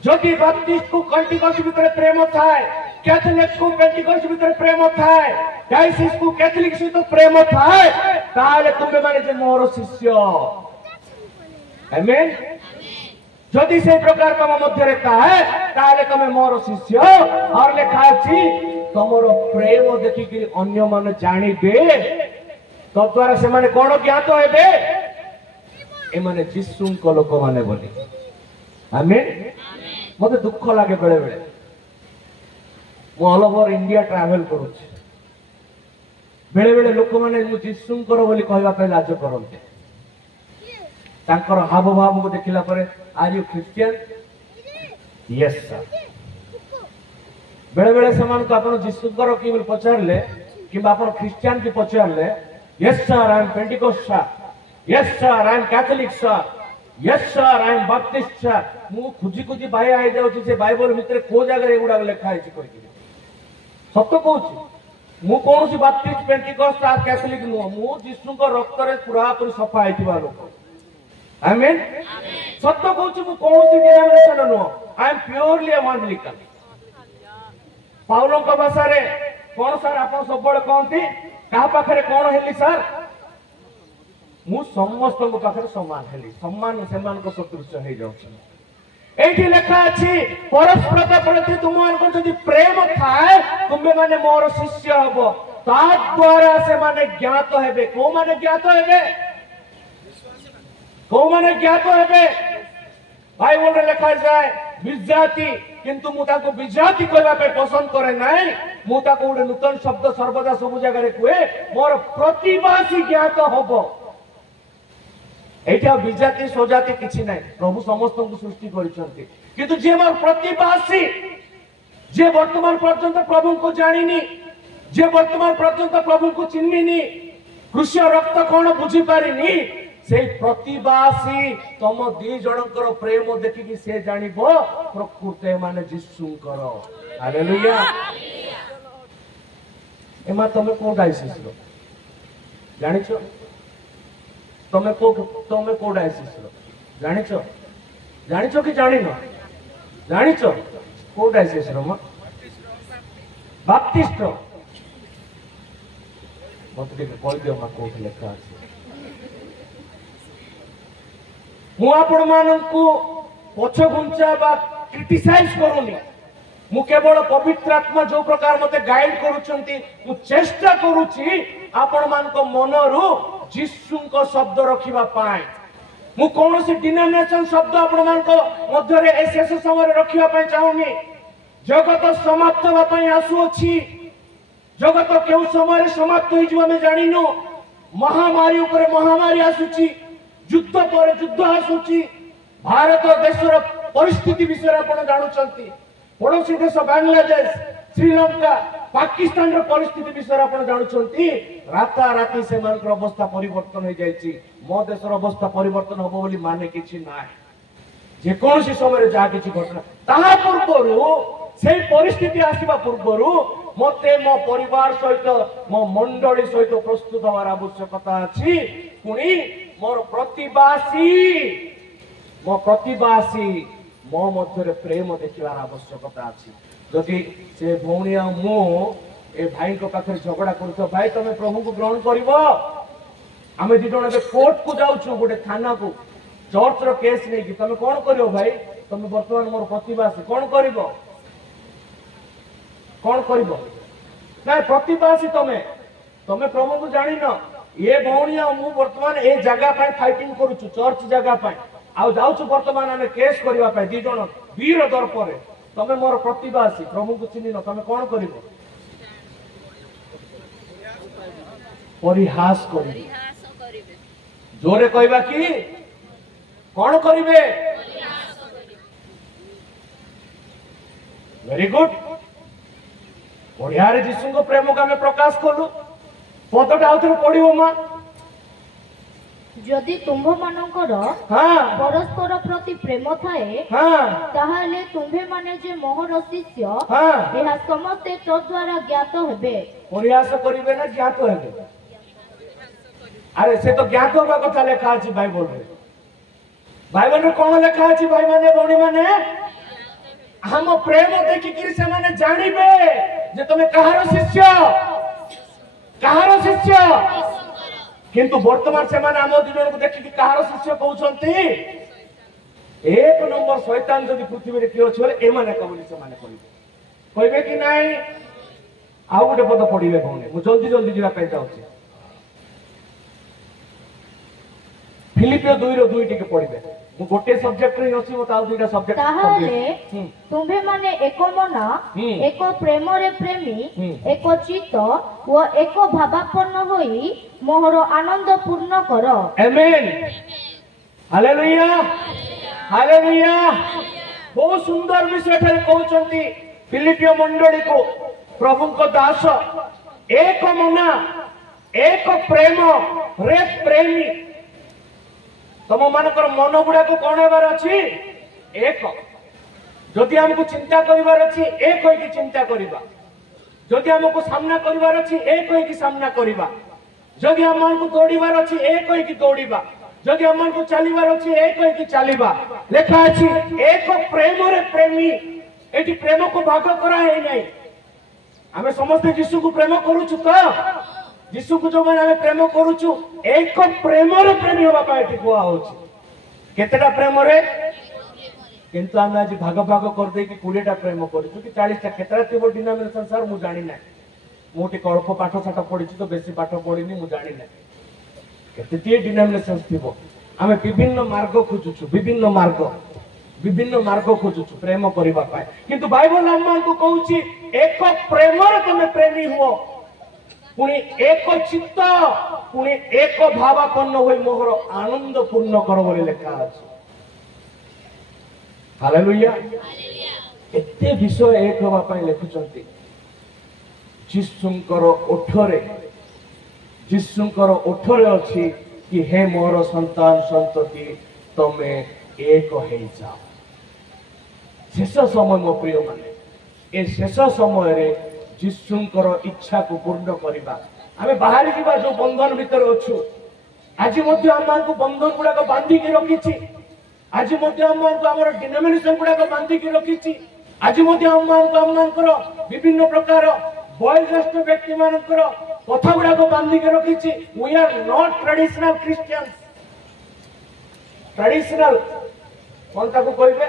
जदि बाप्टिस्ट को पेंटिकस्ट भितर प्रेम थाए कैथोलिक को पेंटिकस्ट भितर प्रेम थाए डायसिस को कैथोलिक सहित प्रेम थाए ताले तुमे माने जे मोर शिष्य आमेन जदि से प्रकार तम मध्य रेखा है ताले तमे मोर शिष्य और लेखा अछि तमरो प्रेम देखि कि अन्य मन जानिबे तो द्वारा से माने कोन ज्ञात हेबे ए माने जिसुंको लोक माने बोली आमेन मते दुख लागे बेले बेले मु ऑल ओवर इंडिया ट्रैवल करूछि बेले बेले लोक माने मु जिसुंकर बोली कहबा पे लाज करन्ते तांकर हाव भाव को देखिला परे are you Christian yes sir बेले बेले समान को आपण जिसुंकर की बोल पचारले कि आपण क्रिश्चियन की पचारले yes sir I am Pentecostal yes sir I am Catholic sir yes sir I am Baptist sir मु खुजी खुजी बाय आइ जाउछि से बाइबल भितर को जगह एगुडा लेखा है कहि सत्य कहूछि मु कोनोसी बाप्टिस्ट पेंटिकोस्ट आ कैथोलिक नु मु जिसु को रक्त रे पूरा पूरी सफा आइथिबा लोक आमेन सत्य कहूछि मु कोनोसी डिनोमिनेशन नु आई एम प्योरली एवांजेलिकल पाउलो को भाषा रे कोन सर आपण सब बळे कहंती का पाखरे कोन हेली सर मु समस्त को पाखरे समान हेली सम्मान समान को सदृश हे जाउछि एठी लेखा अछि परस्पर प्रति तुमन को जदि प्रेम थाए तुमे माने मोर शिष्य हबो ता द्वारा से माने ज्ञात हेबे को माने ज्ञात हेबे को माने ज्ञात हेबे बाइबल रे लेखा जाय विजाति किंतु मु ताको विजाति कहबा पे पसंद करे नाही मु ताको उडे नूतन शब्द सर्वदा सब जगह रे कुए मोर प्रतिवासी ज्ञात हबो एटा विजाति सोजाति किछि नाही प्रभु समस्त को सृष्टि करिसंती किंतु जे मोर प्रतिवासी जे वर्तमान पर्यंत प्रभु को जानिनी जे वर्तमान पर्यंत प्रभु को चिन्हिनी कृष्ण रक्त कोन बुझी पारिनी से प्रतिवासी तम दी जनकर प्रेम देखि कि से जानिबो प्रकृति माने जिसुंकर हालेलुया एमा तमे को डायसिस रो जानिछो तमे को डायसिस रो जानिछो जानिछो कि जानिनो जानिछो को डायसिस रो बाप्टिस्ट रो मते कहि दियो मा को लेखा अछि मु आपण माननकु पछ गुंचा बा क्रिटिसाइज करूनी मु केवल पवित्र आत्मा जो प्रकार मते गाइड करूछंती मु चेष्टा करूची आपण मान को मनरु जिसुंको शब्द रखिबा पाए मु कोनोसी डिनोमिनेशन शब्द आपण मान को मध्य रे एसएस समय रखिबा पाए चाहूनी जगत समाप्त होबा पाए आसु अछि जगत केउ समय समाप्त होई जो हमें जानिनो महामारी ऊपर महामारी आसुची युद्ध पर युद्ध आसुची भारत देशर परिस्थिति विषय आपण जानुचंती पड़ोसी देश बांग्लादेश श्रीलंका पाकिस्तान रो परिस्थिति विषय आपण जानुचंती राता राती से मानकर अवस्था परिवर्तन हो जायछि मो देशर अवस्था परिवर्तन होबो बोली माने किछि नाय जे कोनसी समय जा किछि घटना ताहा पूर्वरु से परिस्थिति आसीबा पूर्वरु मते मो परिवार सहित मो मंडली सहित प्रस्तुत होवार आवश्यकता अछि पुनी मोर प्रतिवासी मो मध्य प्रेम देखिवार आवश्यकता अछि जदि से भौणी आ मो ए भाई को पाखे झगड़ा करतो भाई तमे प्रभु को ग्रहण करिवो आमे दि जण कोर्ट को जाउछु गोटे थाना को चर्च रो केस नै कि तमे कोन करिवो भाई तमे वर्तमान मोर प्रतिवासी कोन करिवो ना प्रतिवासी तमे प्रभु को जानि न ये भौणी आ मु वर्तमान ए जगह पाई फाइटिंग करूछु चर्च जगह पाई आउ जाउछु वर्तमान आमे केस करिवा पाए दी जण वीर दर्परे तमे मोर प्रतिवासी प्रभु को चिन्ह न तमे कोन करिवो परिहास करिवे जोरे कहबा कि कोन करिवे वेरी गुड बढ़िया रे जीसु को प्रेम को आमे प्रकाश कलु पदटा आउथरे पडिवो मा जदि तुम्भ मानकर हां परस्पर प्रति प्रेम थाए हां ताहाले तुम्भे माने जे मोहर शिष्य हां एहा समस्ते तो द्वारा ज्ञात हेबे प्रयास करिवे ना ज्ञात हेबे अरे से तो ज्ञात होबा कथा लेखा अछि बाइबल रे कोन लेखा अछि भाई माने बौणी माने हम प्रेम देखि कि से माने जानिबे जे तमे कहारो शिष्य किंतु वर्तमान से माने हम दुजन को देखि कि कहारो शिष्य कहउछंती एक नंबर शैतान जदि पृथ्वी रे कियो छले ए माने कबली से माने कहबे कि नाही आउ गोटे पद पढिबे कोने मु जल्दी जल्दी जिरा पाइ जाउछी फिलिपियो 2 रो 2 टिके पढिबे मु गोटे सब्जेक्ट रे अछि मत आउ दुईटा सब्जेक्ट ताहाले तुम्भे माने एको मन एको प्रेम रे प्रेमी एको चित्त व एको भावापन्न होई मोहर आनंद पूर्ण करो आमेन हालेलुया हालेलुया बहुत सुंदर विषय ठारे कहउचंती फिलिपियो मंडली को प्रभु को दास एक मना एक प्रेम रे प्रेमी तम मानकर मन गुड़ा को कौन हेबार अछि एक जदि हमको चिंता करिवार अछि एक होई कि चिंता करिबा जदि हमको सामना करिवार अछि एक होई कि सामना करिबा जदि हमको दौड़ीबार अछि एक होई कि दौड़ीबा जदि हमको चलीबार अछि एक होई कि चलीबा लेखा अछि एक प्रेम रे प्रेमी एटी प्रेम को भाग करा है नहीं हमें समस्त यीशु को प्रेम करूछु तो यीशु को जो माने प्रेम करूछु एक प्रेम रे प्रेमी होबा पाए ठिकुआ होछि केतेटा प्रेम रे किंतु हम आज भाग भाग कर दे कि 20 टा प्रेम करूछु कि 40 टा केतरा थिबो डिनोमिनेशन सर मु जानि ना मोटी कल्प पाठ साठ पढिछु तो बेसी पाठ पढिनी मु जानि ना केते डिनोमिनेशन थिबो हमें विभिन्न मार्ग खोजुछु प्रेम करबा पाए किंतु बाइबल हमको कहूची एक प्रेम रे तमे प्रेमी हुओ पुणी एक चित्त पुणी एक भावापन्न होई मोहर आनंद पूर्ण कर बोले लिखा अछि हालेलुया एते विषय एक होबा पय लिखुचंती जिसुंकर ओठरे अछि कि हे मोर संतान संतति तमे एक हेई जाओ शेष समय मो प्रिय माने ए शेष समय रे जिसुंकर इच्छा को पूर्ण करिबा आमे बाहर जीवा जो बंधन भीतर अछु आज मध्ये हमको बंधन गुडा को बांधी के रखिछि आज मध्ये हमको हमर डिनोमिनेशन गुडा को बांधी के रखिछि आज मध्ये हमको विभिन्न प्रकार वयोज्येष्ठ व्यक्ति मानकर कथा गुडा को बांधी के रखिछि we are not traditional Christians traditional कोनटा को कहबे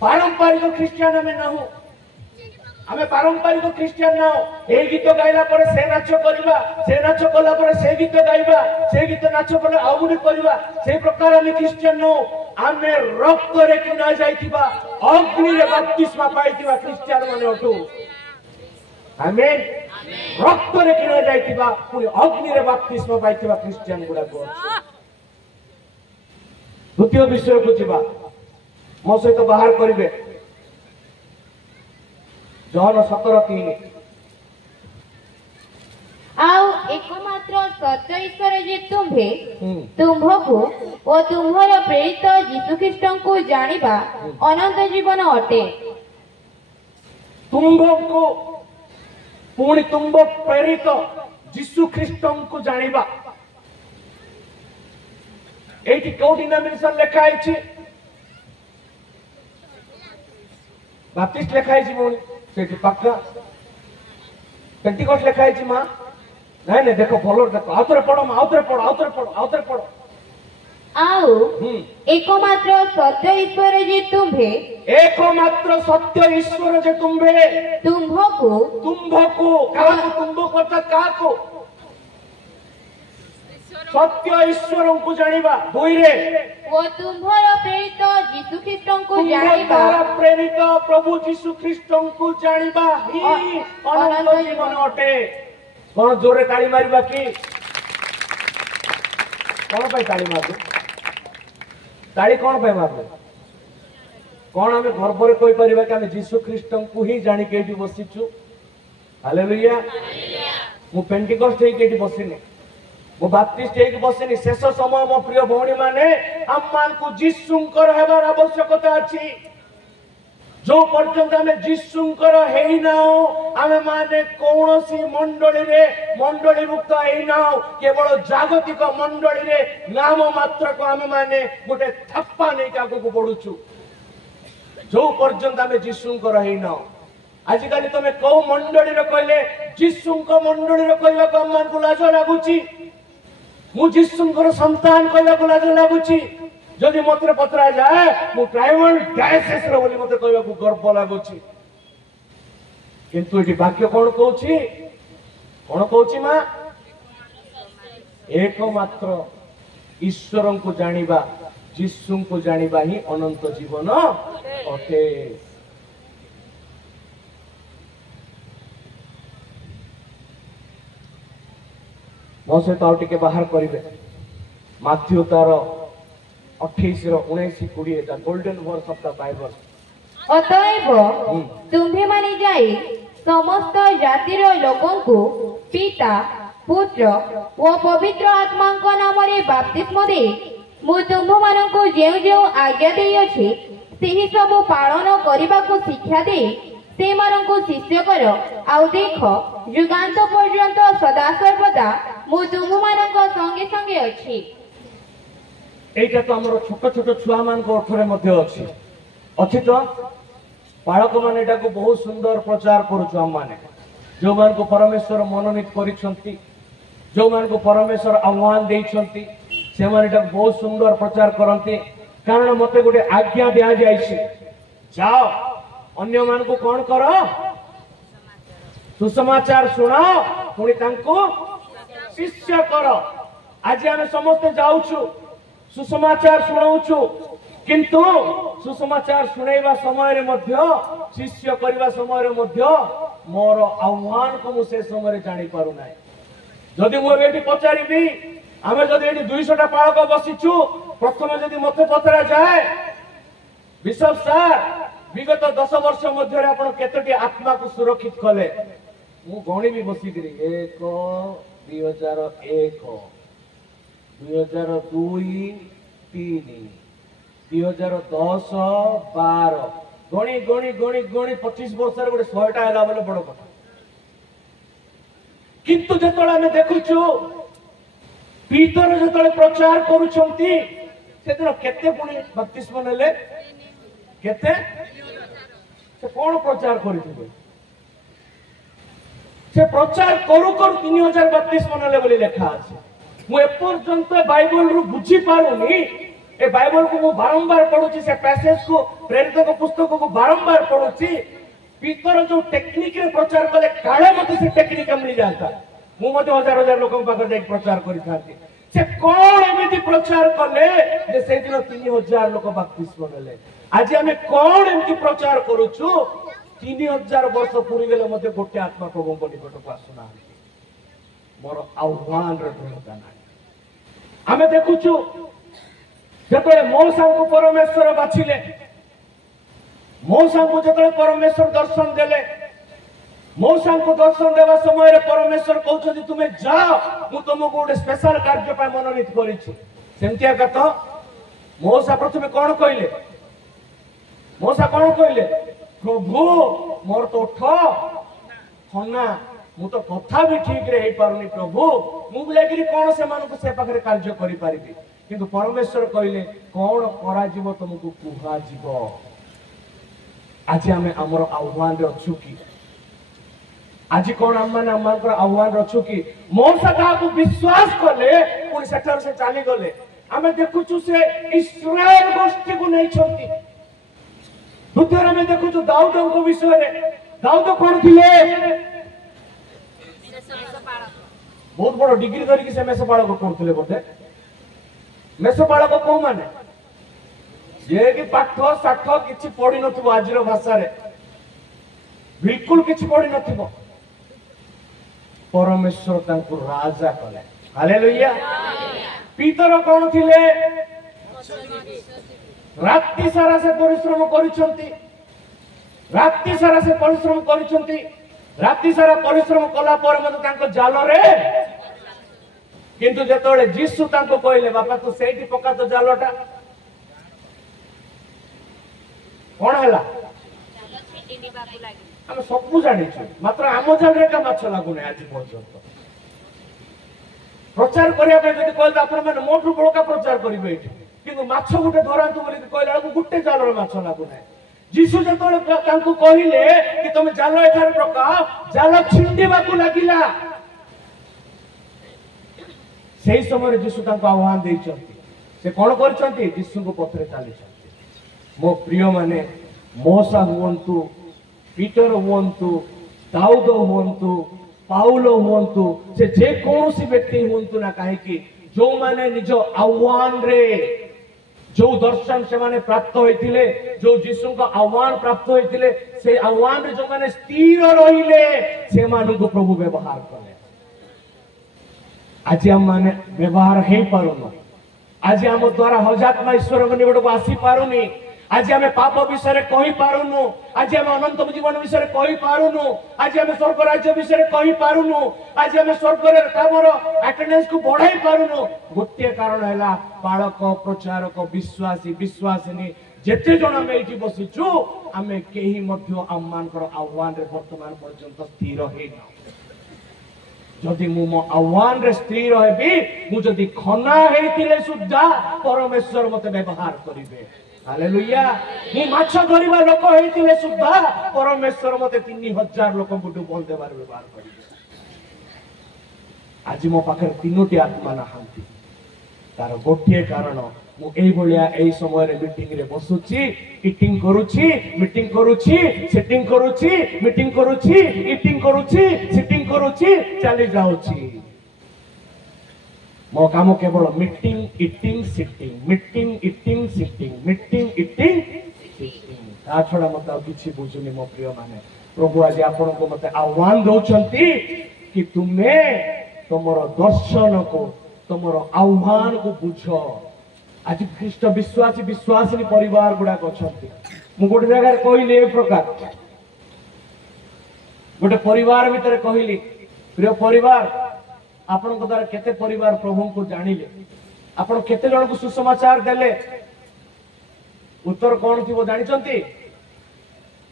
पारंपरिक क्रिश्चियन हमें ना हो हमें पारंपरिक क्रिश्चियन ना हो ए गीत गाइला पर से नाच करबा से नाच कला पर से गीत गाइबा से गीत नाच पर आउ गुडी करबा से प्रकार हम क्रिश्चियन नो हमें रक्त रे कि ना जाइतिबा अग्नि रे बपतिस्मा पाइतिबा क्रिश्चियन माने अटू आमेन रक्त रे कि ना जाइतिबा पुनी अग्नि रे बपतिस्मा पाइतिबा क्रिश्चियन गुडा को द्वितीय विषय को जीवा मो सहित बाहर करिवे जॉन 17:3 आउ एकमात्र सत्य ईश्वर जे तुम्भे तुम्भको ओ तुम्भर प्रेरित यीशु ख्रीष्ट को जानिबा अनंत जीवन अटे तुम्भको पुणी तुम्भ प्रेरित यीशु ख्रीष्ट को जानिबा एटी को डिनोमिनेशन लिखा है बाप्टिस्ट लिखा है मोनी सेठी पक्का पेंटिकॉस्ट लिखा है मां नहीं नहीं देखो फॉलो देखो आउतरे पढ़ो आउ एकमात्र सत्य ईश्वर जे तुम्भे एकमात्र सत्य ईश्वर जे तुम्भे तुंभको काको तुंभको अर्थात काको सत्य ईश्वर को जानिबा दुई रे ओ तुम्हारा प्रेरित यीशु ख्रीष्ट को जानिबा तुम्हारा प्रेरित प्रभु यीशु ख्रीष्ट को जानिबा ही अनंत जीवन अटे कोन जोरे ताली मारिबा की कोन पे ताली मारबो ताली कोन पे मारबो कोन हमें गर्व रे कोइ परिबा कि हमें यीशु ख्रीष्ट को ही जानि के एठी बसिछु हालेलुया मु पेंटिकॉस्ट हे के एठी बसिने मु बाप्टिस्ट हे के बसिने शेष समय मो प्रिय भौणी माने हम मान को यीशुंकर हेबार आवश्यकता अछि जो पर्यंत हमें यीशुंकर हेई नाओ हमें माने कोनोसी मंडली मुक्त हेई नाओ केवल जागतिक मंडली रे नाम मात्र को हमें माने गोटे थप्पा नै काको को पडुछु जो पर्यंत हमें यीशुंकर हेई नाओ आजिकाली तुम कौ मंडली कहले यीशुंक मंडली कहवा को हम को लाज लागुची मु यीशुंकर संतान कहवा को लाज लागुची जदि मते पत्रा जाए मु ट्राइबल डायसिस रो बोली मते कहवा को गर्व लागुची किंतु एटी वाक्य कोन कहूची मा एकमात्र ईश्वर को जानिबा यीशु को जानिबा ही अनंत जीवन अटे मो सहित आउ टिके बाहर करेंगे माथ्यू तार 28 19 20 the golden verse of the Bible अतएव तुम्हें माने जाई समस्त जातिर लोगों को पिता पुत्र व पवित्र आत्मा को नाम रे बपतिस्मा दे मु तुम मान को जे आज्ञा दे अछि सेही सब पालन करबा को शिक्षा दे से मान को शिष्य कर आउ देख युगांत पर्यंत सदा सर्वदा मु तुम मान को संगे संगे अछि एटा तो हमर छोट छोट छुआ मान को अर्थरे मध्ये अछि तो बालक माने एटा को बहुत सुंदर प्रचार करूछु हम माने जो मान को परमेश्वर मनोनीत करिसंती जो मान को परमेश्वर आह्वान देइसंती से मान एटा बहुत सुंदर प्रचार करंती कारण मते गोटे आज्ञा दिया जायछि जाओ अन्य मान को कौन करो सुसमाचार सुनाओ पुणी तांको शिष्य करो आज आम समस्ते जाऊछु सुसमाचार सुनाऊछु किंतु सुसमाचार सुनाइबा समय रे मध्य शिष्य करबा समय रे मध्य मोर आह्वान को मु से समय रे जानि पारु नै जदि मु एठी पचारिबी आमे जदि एठी 200 टा पाळक बसिछु प्रथमे जदि मते पतरा जाए बिशप सर विगत 10 वर्ष मध्य आपण केतोटी आत्मा को सुरक्षित कले मु गणी भी बसी करी 1 2001 2002 3 2010 12 गणी गणी गणी गणी 25 वर्ष रे गोटे 100 टा आला बोले बड़ कथा किंतु जेतळे हमें देखुछु पीतर जेतळे प्रचार करूछंती सेदिन केते पुणी बपतिस्मा नेले केते से कौन प्रचार करिथिबे से प्रचार करू कर 3000 बपतिस्मा नेले बोली लेखा আছে मु एपर्यंत बाइबल रु बुझी पारुनी ए बाइबल को मु बारंबार पढुची से पैसेज को प्रेरित को पुस्तक को बारंबार पढुची पीतर जो टेक्निक रे प्रचार कले काळे मते से टेक्निक मिल जाता मु मते हजार हजार लोकन पाकर जाय प्रचार करि थाती से कौन एमिति प्रचार कले जे से दिन 3000 लोक बपतिस्मा नेले आज आम कौन एमती प्रचार करुचु 3000 वर्ष पूरी गले मते गोटे आत्मा प्रभु को निकट को आसुना मोर आह्वान रे दृढ़ता ना आमे देखुचु जेतले मौसा को परमेश्वर बाछिले मौसा को जेतले परमेश्वर दर्शन देले मौसा को दर्शन देवा समय रे परमेश्वर कहउछथि तुमे जाओ मु तुमको गोटे स्पेशल कार्य पय मनोनीत करिछु सेमतिया कत मौसा प्रथमे कोन कइले मौसा कौन कहले प्रभु मोर तो खना मु तो कथा भी ठीक रे पारुनी प्रभु मु लेकिन कौन से मान को से पाखरे कार्य करि पारिबी किंतु परमेश्वर कहले कौन करा जीव तुमको कुहा जीव आज हमें हमर आह्वान रे अछु की आज कौन हम माने हमर आह्वान रे अछु की मौसा ता को विश्वास करले पुनी सेटर से चाली गले हमें देखुछु से इस्राएल गोष्ठी को नहीं छंती द्वितीय में देखो जो दाऊद को विषय रे दाऊद कौन थिले बहुत बड़ डिग्री धरिकी से मेषपालक करते बोधे मेषपालक कौ माने जे कि पाठ साठ किछि पढ़ी नथिबो आजिर भाषा रे बिल्कुल किछि पढ़ी नथिबो परमेश्वर तांको राजा कले हालेलुया पीतर कौन थिले रात्रि सारा से परिश्रम करिसंती रात्रि सारा से परिश्रम करिसंती रात्रि सारा परिश्रम कला पर मते तांको जाल रे किंतु जेतोले जीसु तांको कहले बापा तू सेठी पका तो जालटा कौन हैला हम सब जानी मात्र आम जाल रे का माछ लागुने आज पर्यंत प्रचार करिया पे जदि कहले आपण माने मोठू बळका प्रचार करिवे एठी किंतु माछ गुटे धरांतु बोली कहले आ गुटे जाल रे माछ लागुने जीसु जेतोले तांको कहिले कि तुम जाल एठार प्रका जाल छिंडीबा को लागिला सेही समय जीसु तांको आह्वान देइचंती से कोन करचंती जीसु को पथरे चालिचंती मो प्रिय माने मोसा हुवंतु पीटर हुवंतु दाऊद हुवंतु पाउलो हुवंतु से जे कोनोसी व्यक्ति हुवंतु ना काहे कि जो माने निज आह्वान रे जो दर्शन से माने प्राप्त होइतिले जो जीसु का आह्वान प्राप्त होइतिले से आह्वान रे जो माने स्थिर रहिले से मानु को प्रभु व्यवहार कले आज हम माने व्यवहार हे पारुनो आज हम द्वारा हजात्मा ईश्वर को निकट को आसी पारुनी आज आम पाप विषय कही पारुनु आज आम अनंत जीवन विषय कही पारुनु आज आम स्वर्ग राज्य विषय कही पारुनु आज आम स्वर्ग कामर अटेंडेंस को बढ़ाई पारुनु गोटे कारण है बालक प्रचारक विश्वासी विश्वासिनी जेते जन आम ये बसीचु आम कहीं आम मान आह्वान वर्तमान पर्यंत स्थिर होना जदि मु मो आह्वान रे स्थिर हेबी मु जदि खना हेतिले सुद्धा परमेश्वर मते व्यवहार करिवे हालेलुया मु माछ धरिबा लोक हेतिले सुद्धा परमेश्वर मते 3000 लोक को डुबल देबार व्यवहार करिवे आज मो पाखर तीनोटी आत्मा नाहांती तार गोटे कारण मु एई भलिया एई समय रे मीटिंग रे बसुची ईटिंग करूची मीटिंग करूची सेटिंग करूची मीटिंग करूची ईटिंग करूची सिटिंग करूची चली जाउची मो काम केवल meeting eating sitting meeting eating sitting meeting eating sitting ता छडा मत किछि बुझुनी मो प्रिय माने प्रभु आज आपन को मते आह्वान दउछंती कि तुमे तमरो दर्शन को तमरो आह्वान को बुझो आज ख्रीष्ट विश्वासी विश्वासिनी परिवार गुडा अछंती मु गोटे जगह कहली ए प्रकार गोटे परिवार भीतर कहली प्रिय परिवार आपण द्वारा केते परिवार प्रभु को जानिले आपण केते जन को सुसमाचार देले उत्तर कौन थी वो जानी चंती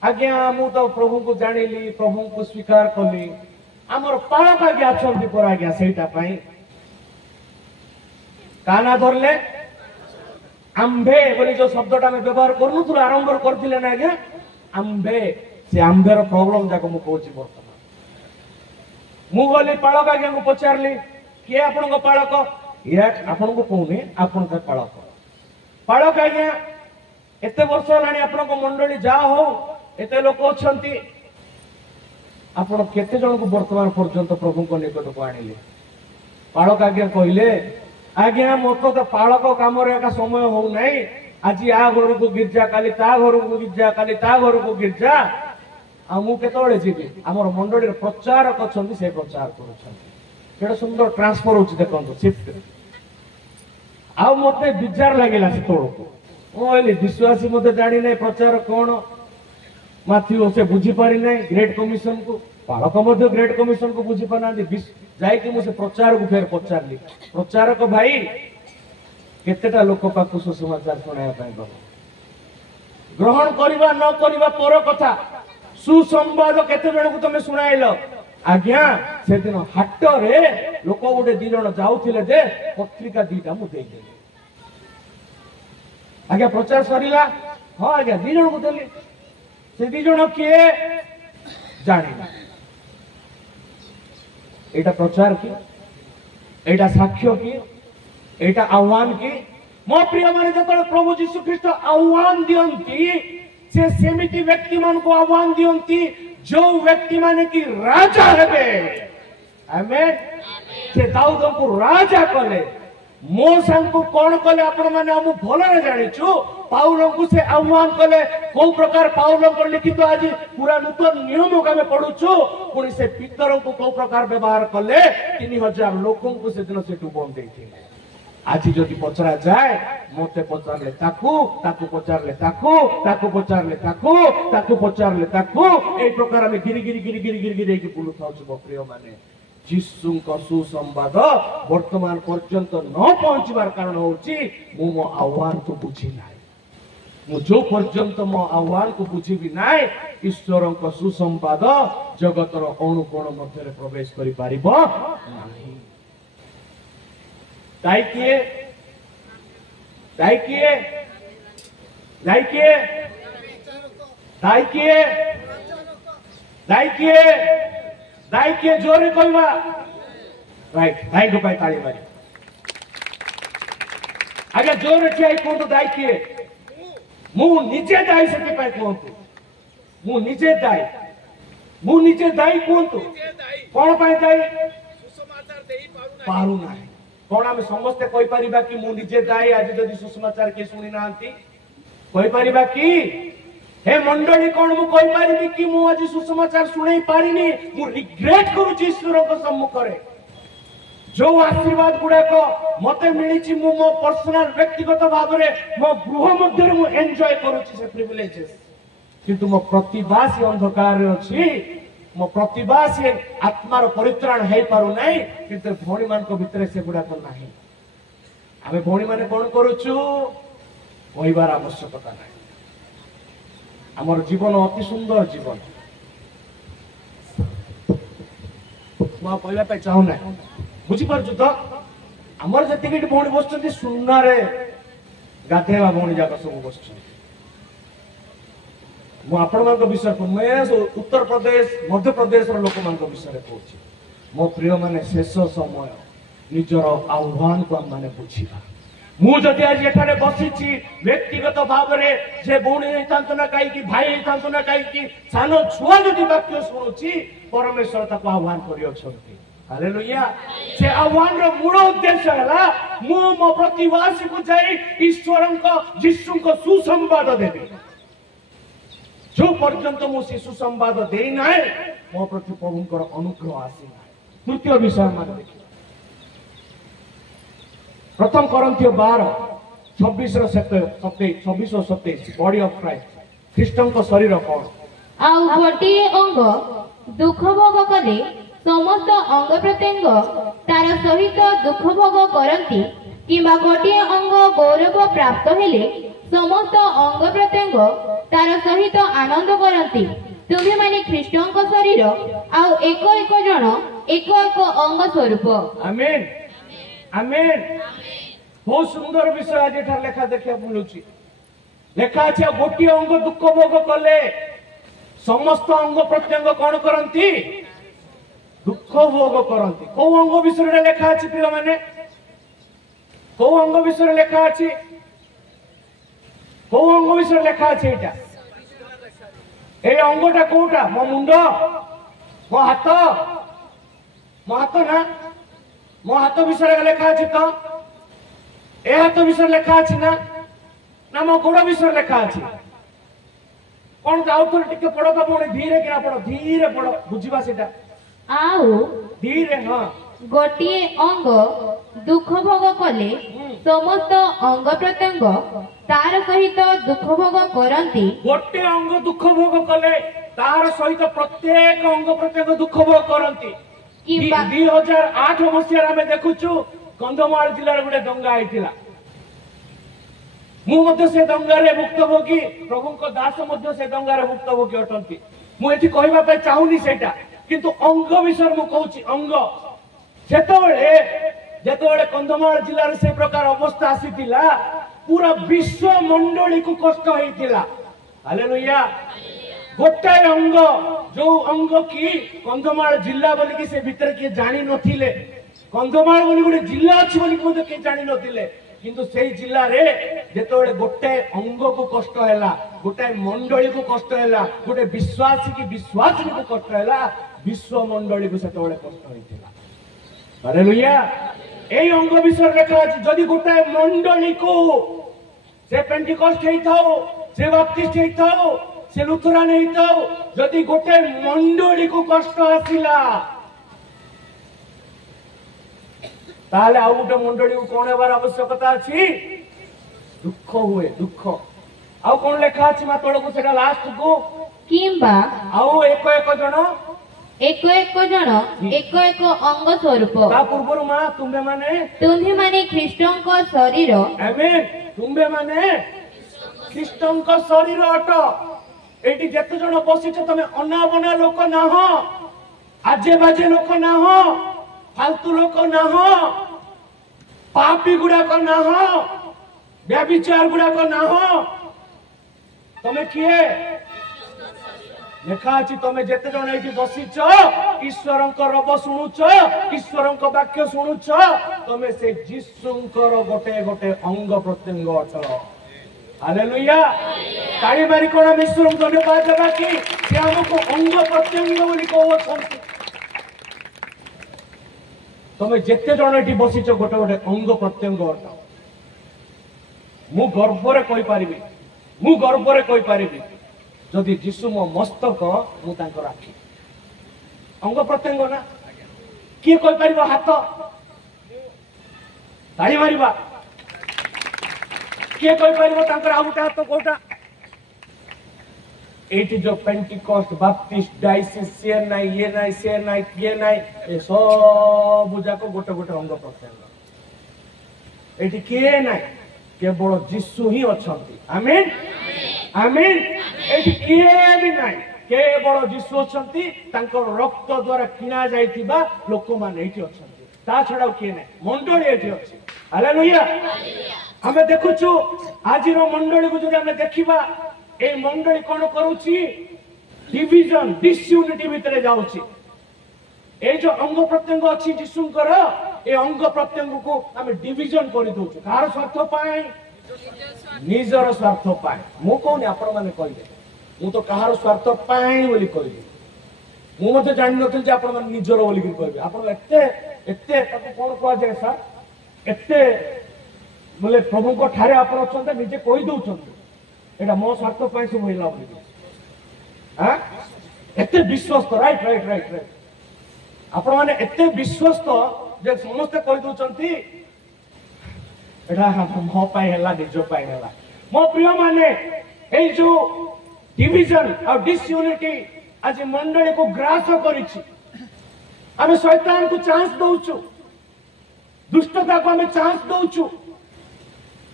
आज्ञा मु तो प्रभु को जानिली प्रभु को स्वीकार कली हमर पालक आज्ञा अछंती पर आज्ञा सेटा पई काना धरले आंबे बोली जो शब्दटा में व्यवहार करनु आरंभ करथिले ना आज्ञा आंबे से आंबेर प्रॉब्लम जाको मु कहूची वर्तमान मु बोली पालक आज्ञा को पचारली के आपण को पालक या आपण को कहूनी आपण का पालक पालक आज्ञा एते वर्ष लानी आपण को मंडली जा हो एते लोक अछंती आपण केते जन को वर्तमान पर्यंत प्रभु को निकट को आनिले पालक आज्ञा कहले आज्ञा मत तो पालक काम का समय हो नहीं आज आ घर को गिरजा काली ता घर को गिरजा काली ता घर को गिरजा आ मु केतोळे जीवी हमर मंडली प्रचारक अछंती से प्रचार करूछंती केडा सुंदर ट्रांसफर होछि देखंतु शिफ्ट आ मते विचार लागिला से तोड़ को ओले विश्वासी मते जानि नै प्रचार कोन माथि से बुझी पारि नै ग्रेट कमिशन को पालक मध्य ग्रेट कमिशन को बुझी पाना जाई कि मुझे प्रचार को फेर पचारली प्रचारक भाई केतेटा लोक पाकु सुसमाचार सुनाया पाई बाबू ग्रहण करबा न करबा पर कथा सुसंवाद केते जन को तमे सुनाइलो आज्ञा से दिन हाट रे लोक गोटे दी जन जाउथिले जे पत्रिका दीटा मु देई देली आज्ञा प्रचार सरीला हां आज्ञा दी जन को देली से दी जन के जानिला एटा प्रचार की एटा साक्ष्य की एटा आह्वान की मो प्रिय माने जतले प्रभु यीशु ख्रीष्ट आह्वान दियंती से सेमिति व्यक्ति मान को आह्वान दियंती जो व्यक्ति माने की राजा हेबे आमेन से दाऊद को राजा कले मो सांग को कौन कले आपण माने हम भलरे जानिछु पाउल को से आह्वान कले को प्रकार पाउल को लिखित आज पूरा नूतन नियम का में पढुछु पुनी से पितर को को प्रकार व्यवहार कले 3000 लोगों को से दिन से डुबन देथिले आज जदि पचरा जाए मते पचारले ताकू ताकू पचारले ताकू ताकू पचारले ताकू ताकू पचारले ताकू ए प्रकार में गिरी गिरी गिरी गिरी गिरी गिरी की बुलु थाउ प्रिय माने जीशुଙ୍କ सुसंवाद वर्तमान पर्यंत न पहुंचबार कारण होची मु मो आह्वान को बुझी नाही मु जो पर्यंत मो आह्वान को बुझीबी नाही ईश्वरଙ୍କ सुसंवाद जगतर अणुकोण मध्य प्रवेश करि पारिबो नाही दाई किए दाई किए दाई किए दाई किए दाई किए दाई किए जोरे कहवा राइट दाई को पाई ताली मारी आगे जोरे ठियाई कोंतु दाई किए मु निजे दाई से पाई कोंतु मु निजे दाई कोंतु कोन पाई दाई सुसमाचार देई पारु नाही कोन हम समस्त कोई परिबा कि मु निजे दाई आज जदि सुसमाचार के सुनि नांती कोई परिबा कि हे मंडली कोन मु कोई पारिबी कि मु आज सुसमाचार सुनै पारिनी मु रिग्रेट करू छी ईश्वर को सम्मुख रे जो आशीर्वाद गुडा को मते मिली छी मु मो पर्सनल व्यक्तिगत भाव रे मो गृह मध्य मु एन्जॉय करू छी से प्रिविलेजेस किंतु मो प्रतिवासी अंधकार रे अछि मो प्रतिवासी आत्मार परित्राण हे पारु नाही किंतु भौणी मान को भितरे से गुडा को नाही आमे भौणी माने कोन करूछु कहबार आवश्यकता नाही आमर जीवन अति सुंदर जीवन मु कहला पे चाहू ना बुझी पारछु तो आमर जति के भौणी बसचंती सुन्ना रे गाधेवा भौणी जाक सब बसचंती मु आपण मान को विषय को मैं उत्तर प्रदेश मध्य प्रदेश रो लोक मान को विषय कहूची मो प्रिय माने शेष समय निजर आह्वान को हम माने बुझिबा मु जदि आज एठारे बसिछि व्यक्तिगत भाव रे जे भौणी हेतांतो ना काई कि भाई हेतांतो ना काई कि सानो छुआ जदि वाक्य सुनुछि परमेश्वर ताको आह्वान करियो छथि हालेलुया से आह्वान रो मूल उद्देश्य हला मु मो प्रतिवासी को जाई ईश्वरଙ୍କ जीशुଙ୍କ सुसंवाद देबी जो पर्यंत मु शिशु संवाद दे नाय मो प्रति प्रभुଙ୍କର अनुग्रह आसी नाय तृतीय विषय मान देखि प्रथम कोरिन्थियो 12 26 रो 27 26 और 27 बॉडी ऑफ क्राइस्ट ख्रीष्टଙ୍କ शरीर कोन आउ गोटिए अंग दुख भोग कले समस्त अंग प्रत्यंग तार सहित दुख भोग करंती किबा गोटिए अंग गौरव प्राप्त हेले समस्त अंग प्रत्यंग तार सहित आनंद करंती तुम्हें माने ख्रीष्टଙ୍କ शरीर आउ एक एक जन एक एक अंग स्वरूप आमेन आमेन बहुत सुंदर विषय आज एठार लेखा देखिया मिलुची लेखा अछि गोटी अंग दुख भोग कले समस्त अंग प्रत्यंग कोन करंती दुख भोग करंती को अंग विषय लेखा अछि प्रिय माने को अंग विषय लेखा अछि को अंग विषय लेखा अछि एटा ए अंगटा कोटा मो मुंड मो हाथ ना मो हाथ विषय लेखा अछि तो ए हाथ विषय लेखा अछि ना मो गोड़ विषय लेखा अछि कोन जाउ तो टिके पड़ो तो मोने धीरे किना पड़ो धीरे पड़ो बुझिबा सेटा आउ धीरे हां गोटिए अंग दुख भोग कले समस्त अंग प्रत्यंग तार सहित दुख भोग करंती गोटे अंग दुख भोग कले तार सहित प्रत्येक अंग प्रत्येक दुख भोग करंती 2008 मसिया रे देखुछु कंधमाल जिल्ला रे गुडे दंगा आइतिला मु मते से दंगा रे भुक्तभोगी प्रभुଙ୍କ दास मध्य से दंगा रे भुक्तभोगी अटंती मु एठी कहबा पे चाहुनी सेटा किंतु अंग विषय मु कहूची अंग जेतोळे कंधमाल जिल्ला रे से प्रकार अवस्था आसीतिला पूरा विश्व मंडली को कष्ट होइतिला हालेलुया गोटे अंग जो अंग की कंधमाल जिल्ला बोली कि से भीतर के जानि नथिले कंधमाल बोली गोटे जिल्ला अछि बोली को के जानि नथिले किंतु सेई जिल्ला रे जेतोळे गोटे अंग को कष्ट हैला गोटे मंडली को कष्ट हैला गोटे विश्वासी की विश्वासी को कष्ट हैला विश्व मंडली को सेतोळे कष्ट होइतिला हालेलुया এই অঙ্গ বিষয় লেখা আছে যদি গোটাଏ মণ্ডলীକୁ ସେ পেন্টিকস্ট ହେଇଥାଉ ସେ ବାପ୍ଟିଷ୍ଟ ହେଇଥାଉ ସେ ଲୁଥରାନ ହେଇଥାଉ ଯଦି ଗୋଟେ ମଣ୍ଡଳୀକୁ କଷ୍ଟ ଆସିଲା ତାହେଲେ ଆଉ ଗୋଟେ ମଣ୍ଡଳୀକୁ କଣ ହେବାର ଆବଶ୍ୟକତା ଅଛି ଦୁଃଖ ହୁଏ ଦୁଃଖ ଆଉ କଣ ଲେଖା ଅଛି ମା ତଳକୁ ସେଟା ଲାଷ୍ଟ କୁ କିମ୍ବା ଆଉ ଏକ ଏକ ଜଣ ଏକ ଏକ ଜଣ ଏକ ଏକ ଅଙ୍ଗ ସ୍ୱରୂପ ତା ପୂର୍ବରୁ ମା ତୁମ୍ଭେମାନେ ଖ୍ରୀଷ୍ଟଙ୍କ ଶରୀର ଆମେନ୍ ତୁମ୍ଭେମାନେ ଖ୍ରୀଷ୍ଟଙ୍କ ଶରୀର ଅଟ ଏଠି ଯେତେ ଜଣ ବସିଛ ତମେ ଅନାବନା ଲୋକ ନାହ ଆଜେ ବାଜେ ଲୋକ ନାହ फालतू लोक नाह पापी गुड़ाक नाह व्यभिचार गुड़ाक नाह तमे किए लेखा अछि तमे जेते जण एठी बसिछ ईश्वरंक रब सुनुछ ईश्वरंक वाक्य सुनुछ तमे से जिसुंकर गोटे गोटे अंग प्रत्यंग अछ हालेलुया ताली मारी कोन ईश्वर धन्यवाद देबा कि से हमको अंग प्रत्यंग बोली कहउछन तमे जेते जण एठी बसिछ गोटे गोटे अंग प्रत्यंग अछ मु गर्वरे कहि पारिबि जदि जीशु मो मस्तक मु तांकर आखि अंग प्रत्यंग ना किए कहि पारिबो हाथ ताली मारिबा किए कहि पारिबो तांकर आ गोटे हाथ कोटा एटी जो पेंटिकॉस्ट बाप्टिस्ट डायसिस से नाही ये नाही से नाही ये नाही ए सब बुझा को गोटे गोटे अंग प्रत्यंग एटी किए नाही केवल जीशु ही अछंती आमीन आमीन एटी किए भी नाही केवल जीशु अछंती तांकर रक्त द्वारा किना जाइतिबा लोक माने एटी अछंती ता छडा किए नाही मंडली एटी अछि हालेलुया हमें देखुछु आजिरो मंडली को जदि हमें देखिबा ए मंडली कोन करूची डिविजन डिसयूनिटी भितरे जाउची ए जो अंग प्रत्यंग अछि जीशुंकर ए अंग प्रत्यंग को हमें डिविजन करि दोछु कार स्वार्थ पाए निजर स्वार्थ पाए मु कोनी आपण माने कहिबे मु तो कहार स्वार्थ पाए बोली कहिबे मु मते जानि नथिल जे आपण माने निजर बोली कहिबे आपण एते एते ताको कोन कहआ जाय सर एते बोले प्रभु को ठारे आपण अछंते निजे कहि दोछंते एटा मो स्वार्थ पाए सब होइला बोली हां एते विश्वस्त राइट राइट राइट राइट आपण माने एते विश्वस्त जे समस्त कहि दोछंती एटा मो पाए हला निजो पाए हला मो प्रिय माने ए जो डिविजन और डिसयूनिटी आज मंडली को ग्रास करिछि आमे शैतान को चांस दउछु दुष्टता को आमे चांस दउछु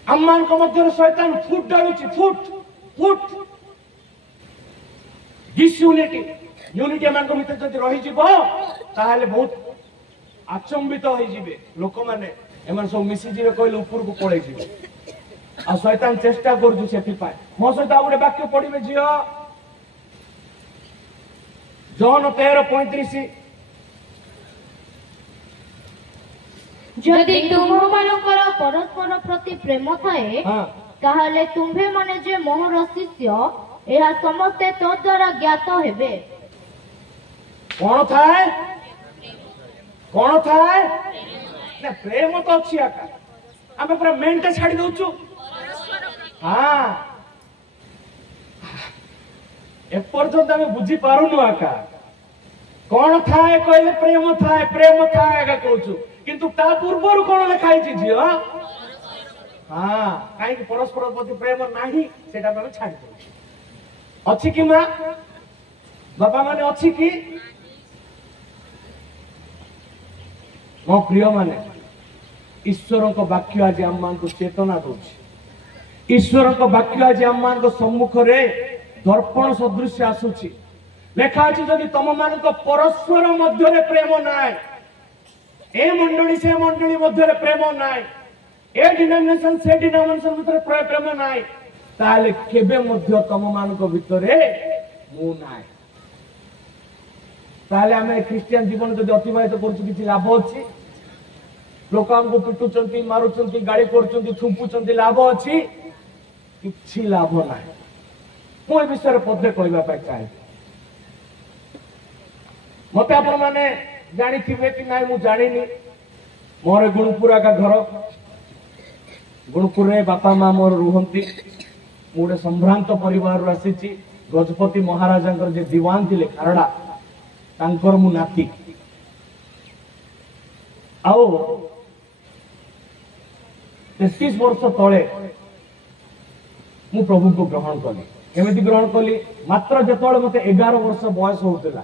अम्मान को मध्य शैतान फुट डालुछि फुट डिसयूनिटी यूनिटी अम्मान को भीतर जदि रहि जिवो ताहाले बहुत आचंबित होई जिवे लोक माने एमन सब मिसी जिवे कहले ऊपर को पळै जिवे आ शैतान चेष्टा करजु सेति पाए मो सहित आ गुटे वाक्य पढिबे जियो जॉन 13:35 जदि तुम्भମାନଙ୍କର परस्पर प्रति प्रेम थाए ताहाले तुम्भे माने जे मोहर शिष्य एहा समस्ते तो द्वारा ज्ञात हेबे कोन थाए ना प्रेम तो अछि आका आमे पूरा मेंटे छाडी दोछु हां एपर्यंत आमे बुझी पारुनु आका कोन थाए कहले प्रेम थाए आका कहूछु किंतु ता पूर्वरु कोन लिखाई छि जियो हां काई कि परस्पर प्रति प्रेम नाही सेटा माने छाडी दोछु अछि कि मा बाबा माने अछि कि मो प्रिय माने ईश्वर को वाक्य आज आम मान को चेतना दोछि ईश्वर को वाक्य आज आम मान को सम्मुख रे दर्पण सदृश आसुछि लेखा अछि जदि तम मान को परस्पर मध्य रे प्रेम नाय ए मंडली से मंडली मध्य रे प्रेम नाय ए डिनोमिनेशन से डिनोमिनेशन भितर प्रेम नाय ताले केबे मध्य तम मान को भितरे मु नाय ताले हमें क्रिश्चियन जीवन जदि अतिबाहित करछु किछि लाभ अछि लोक हमको पिटुचंती मारुचंती गाड़ी करचंती थुपुचंती लाभ अछि किछि लाभ नाही मु ए विषय पदे कहबा पाई चाहे मते आपण माने जानिथिबे कि नाही मु जानिनी मोर गुणपुरा का घर गुणपुर में बापा माँ मोर रुहंती गोटे संभ्रांत परिवार आसी गजपति महाराजा जे दीवान थे खारड़ा तांकर मु नाती आओ 33 वर्ष तले मु प्रभु को ग्रहण कली केमिति ग्रहण कली मात्र जेतोळे मते 11 वर्ष बयस होउतला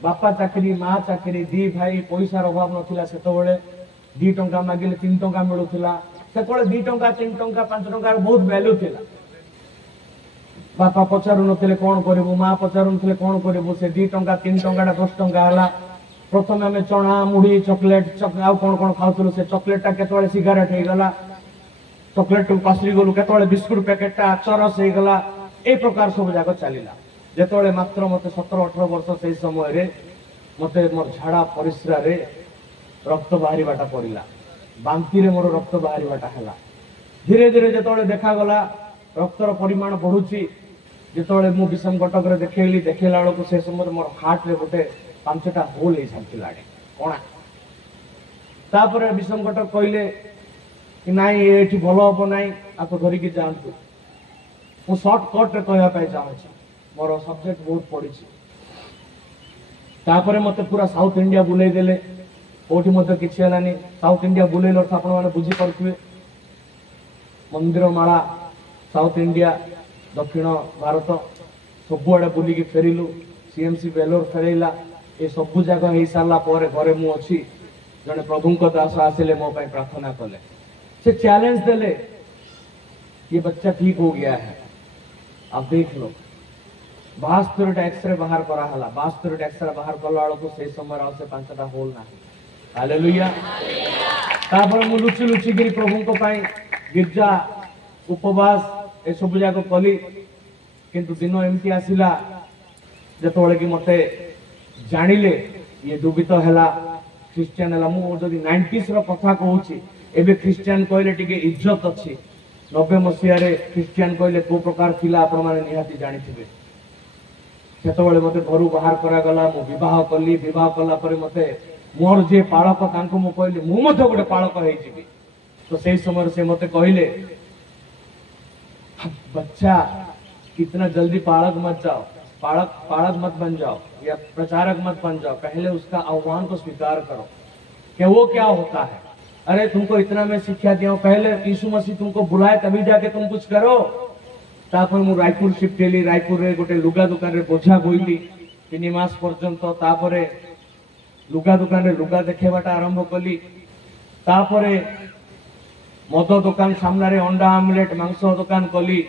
बापा चाकरी माँ चाकरी दी भाई पैसार अभाव नथिला सेतोळे 2 टंका मागिले 3 टंका मिलुथिला सेतोळे 2 टंका 3 टंका 5 टंका बहुत वैल्यू थिला बापा पचारू नथिले कोन करबो माँ पचारू नथिले कोन करबो से 2 टंका 3 टंका 10 टंका हला प्रथम आम चना मुढ़ी चॉकलेट आउ कौन कौन खाऊलु से चॉकलेटा केतोळे सिगारेट हो गला चॉकलेट पासरी गलु केतोळे बिस्कुट पैकेटा चरस हो गला ए प्रकार सब जाक चलला जेतोळे मात्र मते 17-18 वर्ष से समय रे मते मोर झाड़ा परिस्रा रे रक्त बाहरीबाटा पड़िला बांती रे मोर रक्त बाहरीबाटा हला धीरे धीरे जेतोळे देखा गला रक्तर परिमाण बढ़ुची जेतोळे मु विषम कटक रे देखेला बेलू से समय मोर हार्ट रे गोटे 5टा होल हो सारी कणा तापर विषम कटक कहले कि नाई ये भल हम ना आपको धरिकी जातु मु सर्टकट रे कहवाई चाहूँगी मोर सब्जेक्ट बहुत पड़ी तापर मत पूरा साउथ इंडिया बुले देले कोठी मत किछि हलानी साउथ इंडिया बुलेल अर्थ आपण माने बुझी पारुथिबे मंदिर माला साउथ इंडिया दक्षिण भारत सबुआड़े बुलिकी फेरिलु सीएमसी बेलोर फेरैला ये सबु जगह हो सारा पर घरे मु अच्छी जड़े प्रभु दास आसिले मो पाई प्रार्थना कले से चैलेंज देले ये बच्चा ठीक हो गया है आप देख लो 72 एक्सरे बाहर कराला 72 एक्सरे बाहर कला बेलू से समय आ 5टा होल ना हालेलुया तापर मु लुचि लुचि गिरी प्रभु गिरजा उपवास ए सब जाक कली किंतु दिन एमती आसिला जेतोळे कि मते जानिले ये दुबित हैला क्रिश्चियन हैला मु जदी 90s रो कथा कहूची एबे क्रिश्चियन कहले टिके इज्जत अछि 90 मसिया रे क्रिश्चियन कहले को प्रकार थिला आपण माने निहाती जानिथिबे सेतोळे मते घरु बाहर करा गला मु विवाह कली विवाह कला परे मते मोर जे पाळक तांको मु कहले मु मते गोटे पाळक हेइ जिबी तो सेही समय से मते कहले बच्चा कितना जल्दी पाळक मत जाओ पाळक मत बन जाओ या प्रचारक मत बन जाओ पहले उसका आह्वान को स्वीकार करो कि वो क्या होता है अरे तुमको इतना मैं शिक्षा दिया पहले यीशु मसीह तुमको बुलाए तभी जाके तुम कुछ करो तापर मु रायपुर शिफ्ट हेली रायपुर रे गोटे लुगा दुकान रे बोझा बोइली 3 मास पर्यंत तापरे लुगा दुकान रे लुगा देखेबाटा आरंभ कली तापरे मद दुकान सामने रे अंडा आमलेट मांस दुकान कली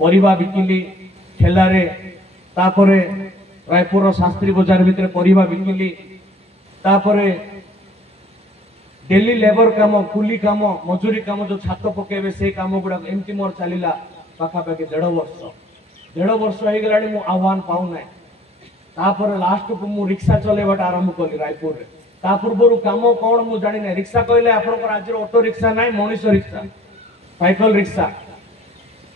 परिबा बिकिली ठेला रे तापरे रायपुर शास्त्री बाजार भितर परिबा बिकिली तापरे डेली लेबर काम कुली काम मजूरी काम जो छात पकेबे से काम गुडा एमती मोर चलीला पाखापाखि 1.5 वर्ष हो गलानी मु आह्वान पाऊ ना तापर लास्ट को मु रिक्शा चलेबाटा आरंभ कली रायपुर रे ता पूर्व काम कौन मु जानी ना रिक्शा कहले आपन आज ऑटो रिक्शा नाइ मनीष रिक्शा साइकिल रिक्शा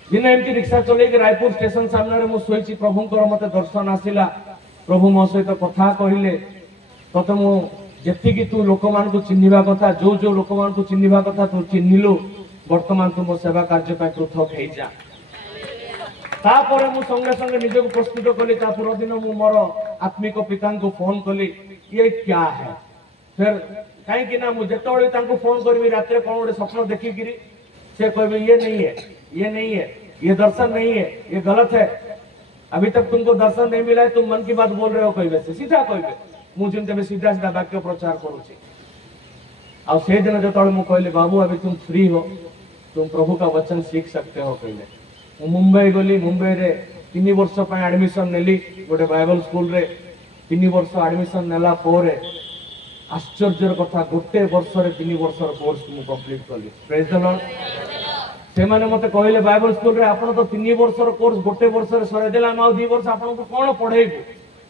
दिन एमती रिक्शा चले रायपुर स्टेशन सामने रे मु सोईची प्रभुंकर मते दर्शन आसिला प्रभु मो सहित कथा कहले तते मु जेतिकी तू लोक मान को चिन्हिबा कथा जो जो लोक मान को चिन्हिबा कथा तू चिन्हिलु वर्तमान तू मो सेवा कार्य पय पृथक हेइ जा तापर मु संगे संगे निज को प्रस्तुत कली ता पूरा दिन मु मोर आत्मिक पिता को फोन कली ये क्या है फिर कहीं कि ना मु जेतोळे तांको फोन करबी रात्रे कोन गोटे स्वप्न देखि गिरी से कहबे ये नहीं है ये नहीं है ये दर्शन नहीं है ये गलत है अभी तक तुमको दर्शन नहीं मिला है तुम मन की बात बोल रहे हो कहबे से सीधा कहबे मु जिनते सीधा सीधा वाक्य प्रचार करूची आ से दिन जेतोळे मु कहले बाबू अभी तुम फ्री हो तुम प्रभु का वचन सीख सकते हो कहले मुंबई गली मुंबई रे 3 वर्ष पय एडमिशन नेली गोटे बाइबल स्कूल रे 3 वर्ष एडमिशन नेला पोरे आश्चर्यर कथा गोटे वर्ष रे 3 वर्ष कोर्स मु कंप्लीट कली प्रेज द लॉर्ड से माने मते कहले बाइबल स्कूल रे आपण तो 3 वर्ष कोर्स गोटे वर्ष रे सरे देला हम 2 वर्ष आपण को कोन पढेइबो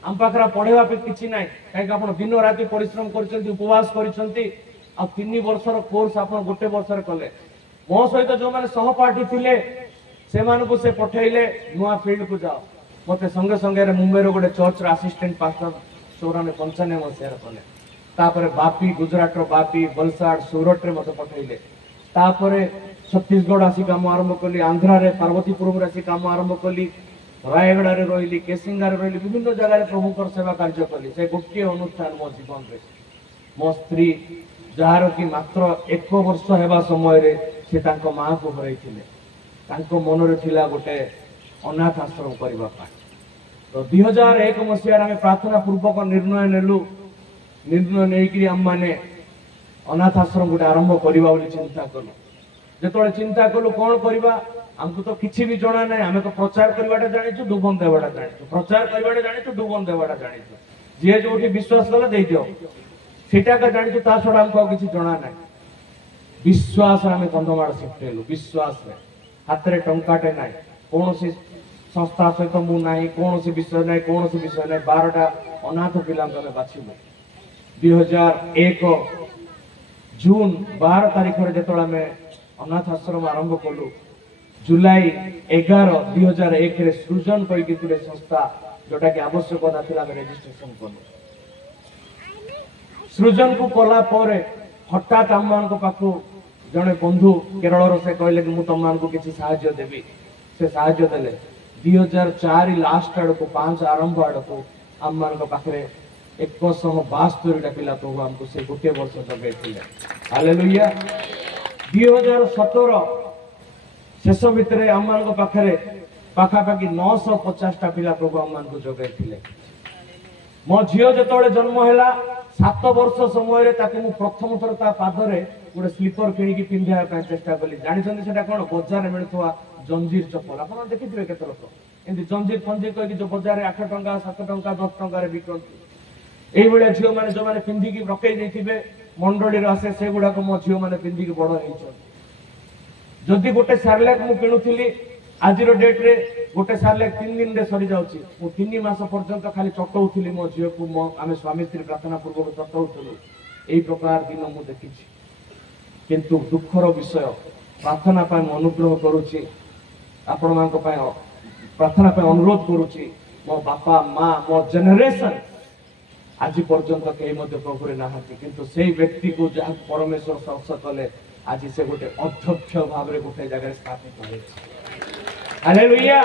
हम पाखरा पढेवा पे किछि नाही काहे आपण दिन राति परिश्रम करचंती उपवास करचंती आ 3 वर्ष कोर्स आपण गोटे वर्ष रे कले मो सहित जो माने सहपाठी थिले से मान को से पठेइले नुआ फील्ड को जाओ मते संगे संगे रे मुंबई रो गोटे चर्च रे असिस्टेंट पास्टर 94-95 मसिया रे कले तापर बापी गुजरात बापी वलसाड सूरत रे मत पठेले तापर छत्तीसगढ़ आसी काम आरंभ कली आंध्रा रे पार्वतीपुरम रे आसी काम आरंभ कली रायगड़ा रे रही केसिंगा रे रही विभिन्न जगह प्रभु सेवा कार्य कली से गोटे अनुष्ठान मो जीवन रे मो स्त्री जार कि मात्र 1 वर्ष हेबा समय रे से तांको मां को हरैथिले तांको मन रे थिला गोटे अनाथ आश्रम करबा पा तो 2001 मसिया रे प्रार्थना पूर्वक निर्णय नेलु निर्णय नै कि हम माने अनाथ आश्रम गोटे आरंभ करबा बोली चिंता कलु जेतोले चिंता कलु कोन करबा हमको तो किछि भी जणा नै हमें तो प्रचार करबाटा जानिछु डुबन देबाटा जानिछु प्रचार करबाटा जानिछु डुबन देबाटा जानिछु जे जोठी विश्वास कला देई दियो सेटा का जानिछु ता छोडा हमको किछि जणा नै विश्वास हमें कंदमाड़ सिखतेलु विश्वास रे हाथ रे टंकाटे नै कोनोसी संस्था सहित मु नाही कोनोसी विषय नै कोनोसी विषय नै 12टा अनाथ पिला को बाछिलु 2001 जून 12 तारिख रे जेतोला में अनाथ आश्रम आरंभ कलु जुलाई 11 2001 रे सृजन कई गुटे संस्था जोटा कि आवश्यकता थिला रजिस्ट्रेशन कलु सृजन को कला परे हठात हम मान को पाखु जने बंधु केरल रो से कहले कि मु तम मान को किछि सहायता देबी से सहायता देले 2004 लास्ट आड़ को 5 आरंभ आड़ को हम मान को पाखरे 172 पिला प्रभु हमको से गोटे वर्ष जगे थिले हालेलुया 2017 शेष भितर हम मान को पाखरे पाखापाखि 950 पिला प्रभु हम मान को जगे थिले मो झियो जतोले जन्म हैला 7 वर्ष समय रे ताके मु प्रथम थर ता पादरे गोटे स्लीपर किणी की पिंधा पे चेष्टा कली जानि छन सेटा कोन बाजार रे मिलथवा जंजीर चप्पल आपण देखिथिबे केते लोक एंदी जंजीर फंजीर कहि कि जो बाजार रे 8 टंका 7 टंका 10 टंका रे बिकंती एई बेले झियो माने जो माने पिंधी की रखै देथिबे मंडळी रे आसे से गुडा को मो झियो माने पिंधी की बडो हेइ छ जदी गोटे सारलेक मु किणुथिली आजिरो डेट रे गोटे सारलेक 3 दिन रे सरी जाउची मु 3 मास पर्यंत खाली चटौथिली मो झियो को मो आमे स्वामी स्त्री प्रार्थना पूर्वक चटौथलु एई प्रकार दिन मु देखिछि किंतु दुखर विषय प्रार्थना पाए अनुग्रह करूची आपण मान को पाए प्रार्थना पाए अनुरोध करूची मो बापा मां मो जनरेशन आज पर्यंत के मध्य प्रभु रे नाहंती किंतु सेई व्यक्ति को जहा परमेश्वर स्पर्श कले आज से गोटे अध्यक्ष भाव रे गोटे जगह स्थापित होई हालेलुया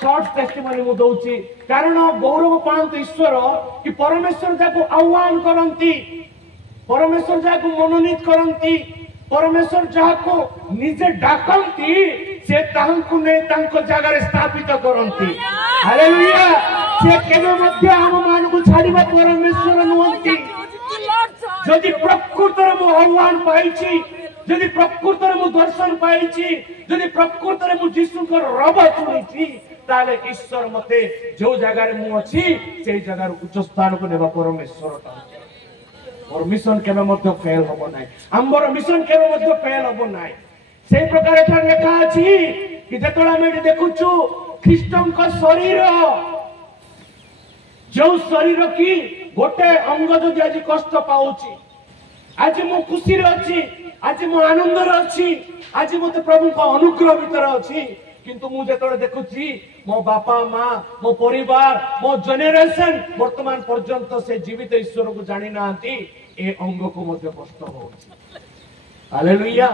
शॉर्ट टेस्टिमनी मु दउची कारण गौरव पांत ईश्वर कि परमेश्वर जाको आह्वान करंती परमेश्वर जाको मनोनीत करंती परमेश्वर जाको निजे डाकंती से तांको ने तांको जगह रे स्थापित करंती हालेलुया से केबे मध्य हम मान को छाड़ीबा परमेश्वर नुंती जदि प्रकृत रे मु आह्वान पाइछि जदि प्रकृत रे मु दर्शन पाइछि जदि प्रकृत रे मु यीशु को रब सुनिछि ताले ईश्वर मते जो जगह रे मु अछि सेई जगह रे उच्च स्थान को नेबा परमेश्वर और मिशन केबे मध्य फेल होबो नाही हमर मिशन केबे मध्य फेल होबो नाही सेई प्रकार एठा लेखा अछि कि जेतोला मे देखुछु ख्रीष्टन को शरीर जो शरीर की गोटे अंग जदि आज कष्ट पाउछि आज मु खुशी रे अछि आज मु आनंद रे अछि आज मते प्रभु को अनुग्रह भीतर अछि किंतु मु जेतोले देखुछि मो बापा मां मो परिवार मो जनरेशन वर्तमान पर्यंत से जीवित ईश्वर को जानि नांती ए अंग को मध्य कष्ट होछि हालेलुया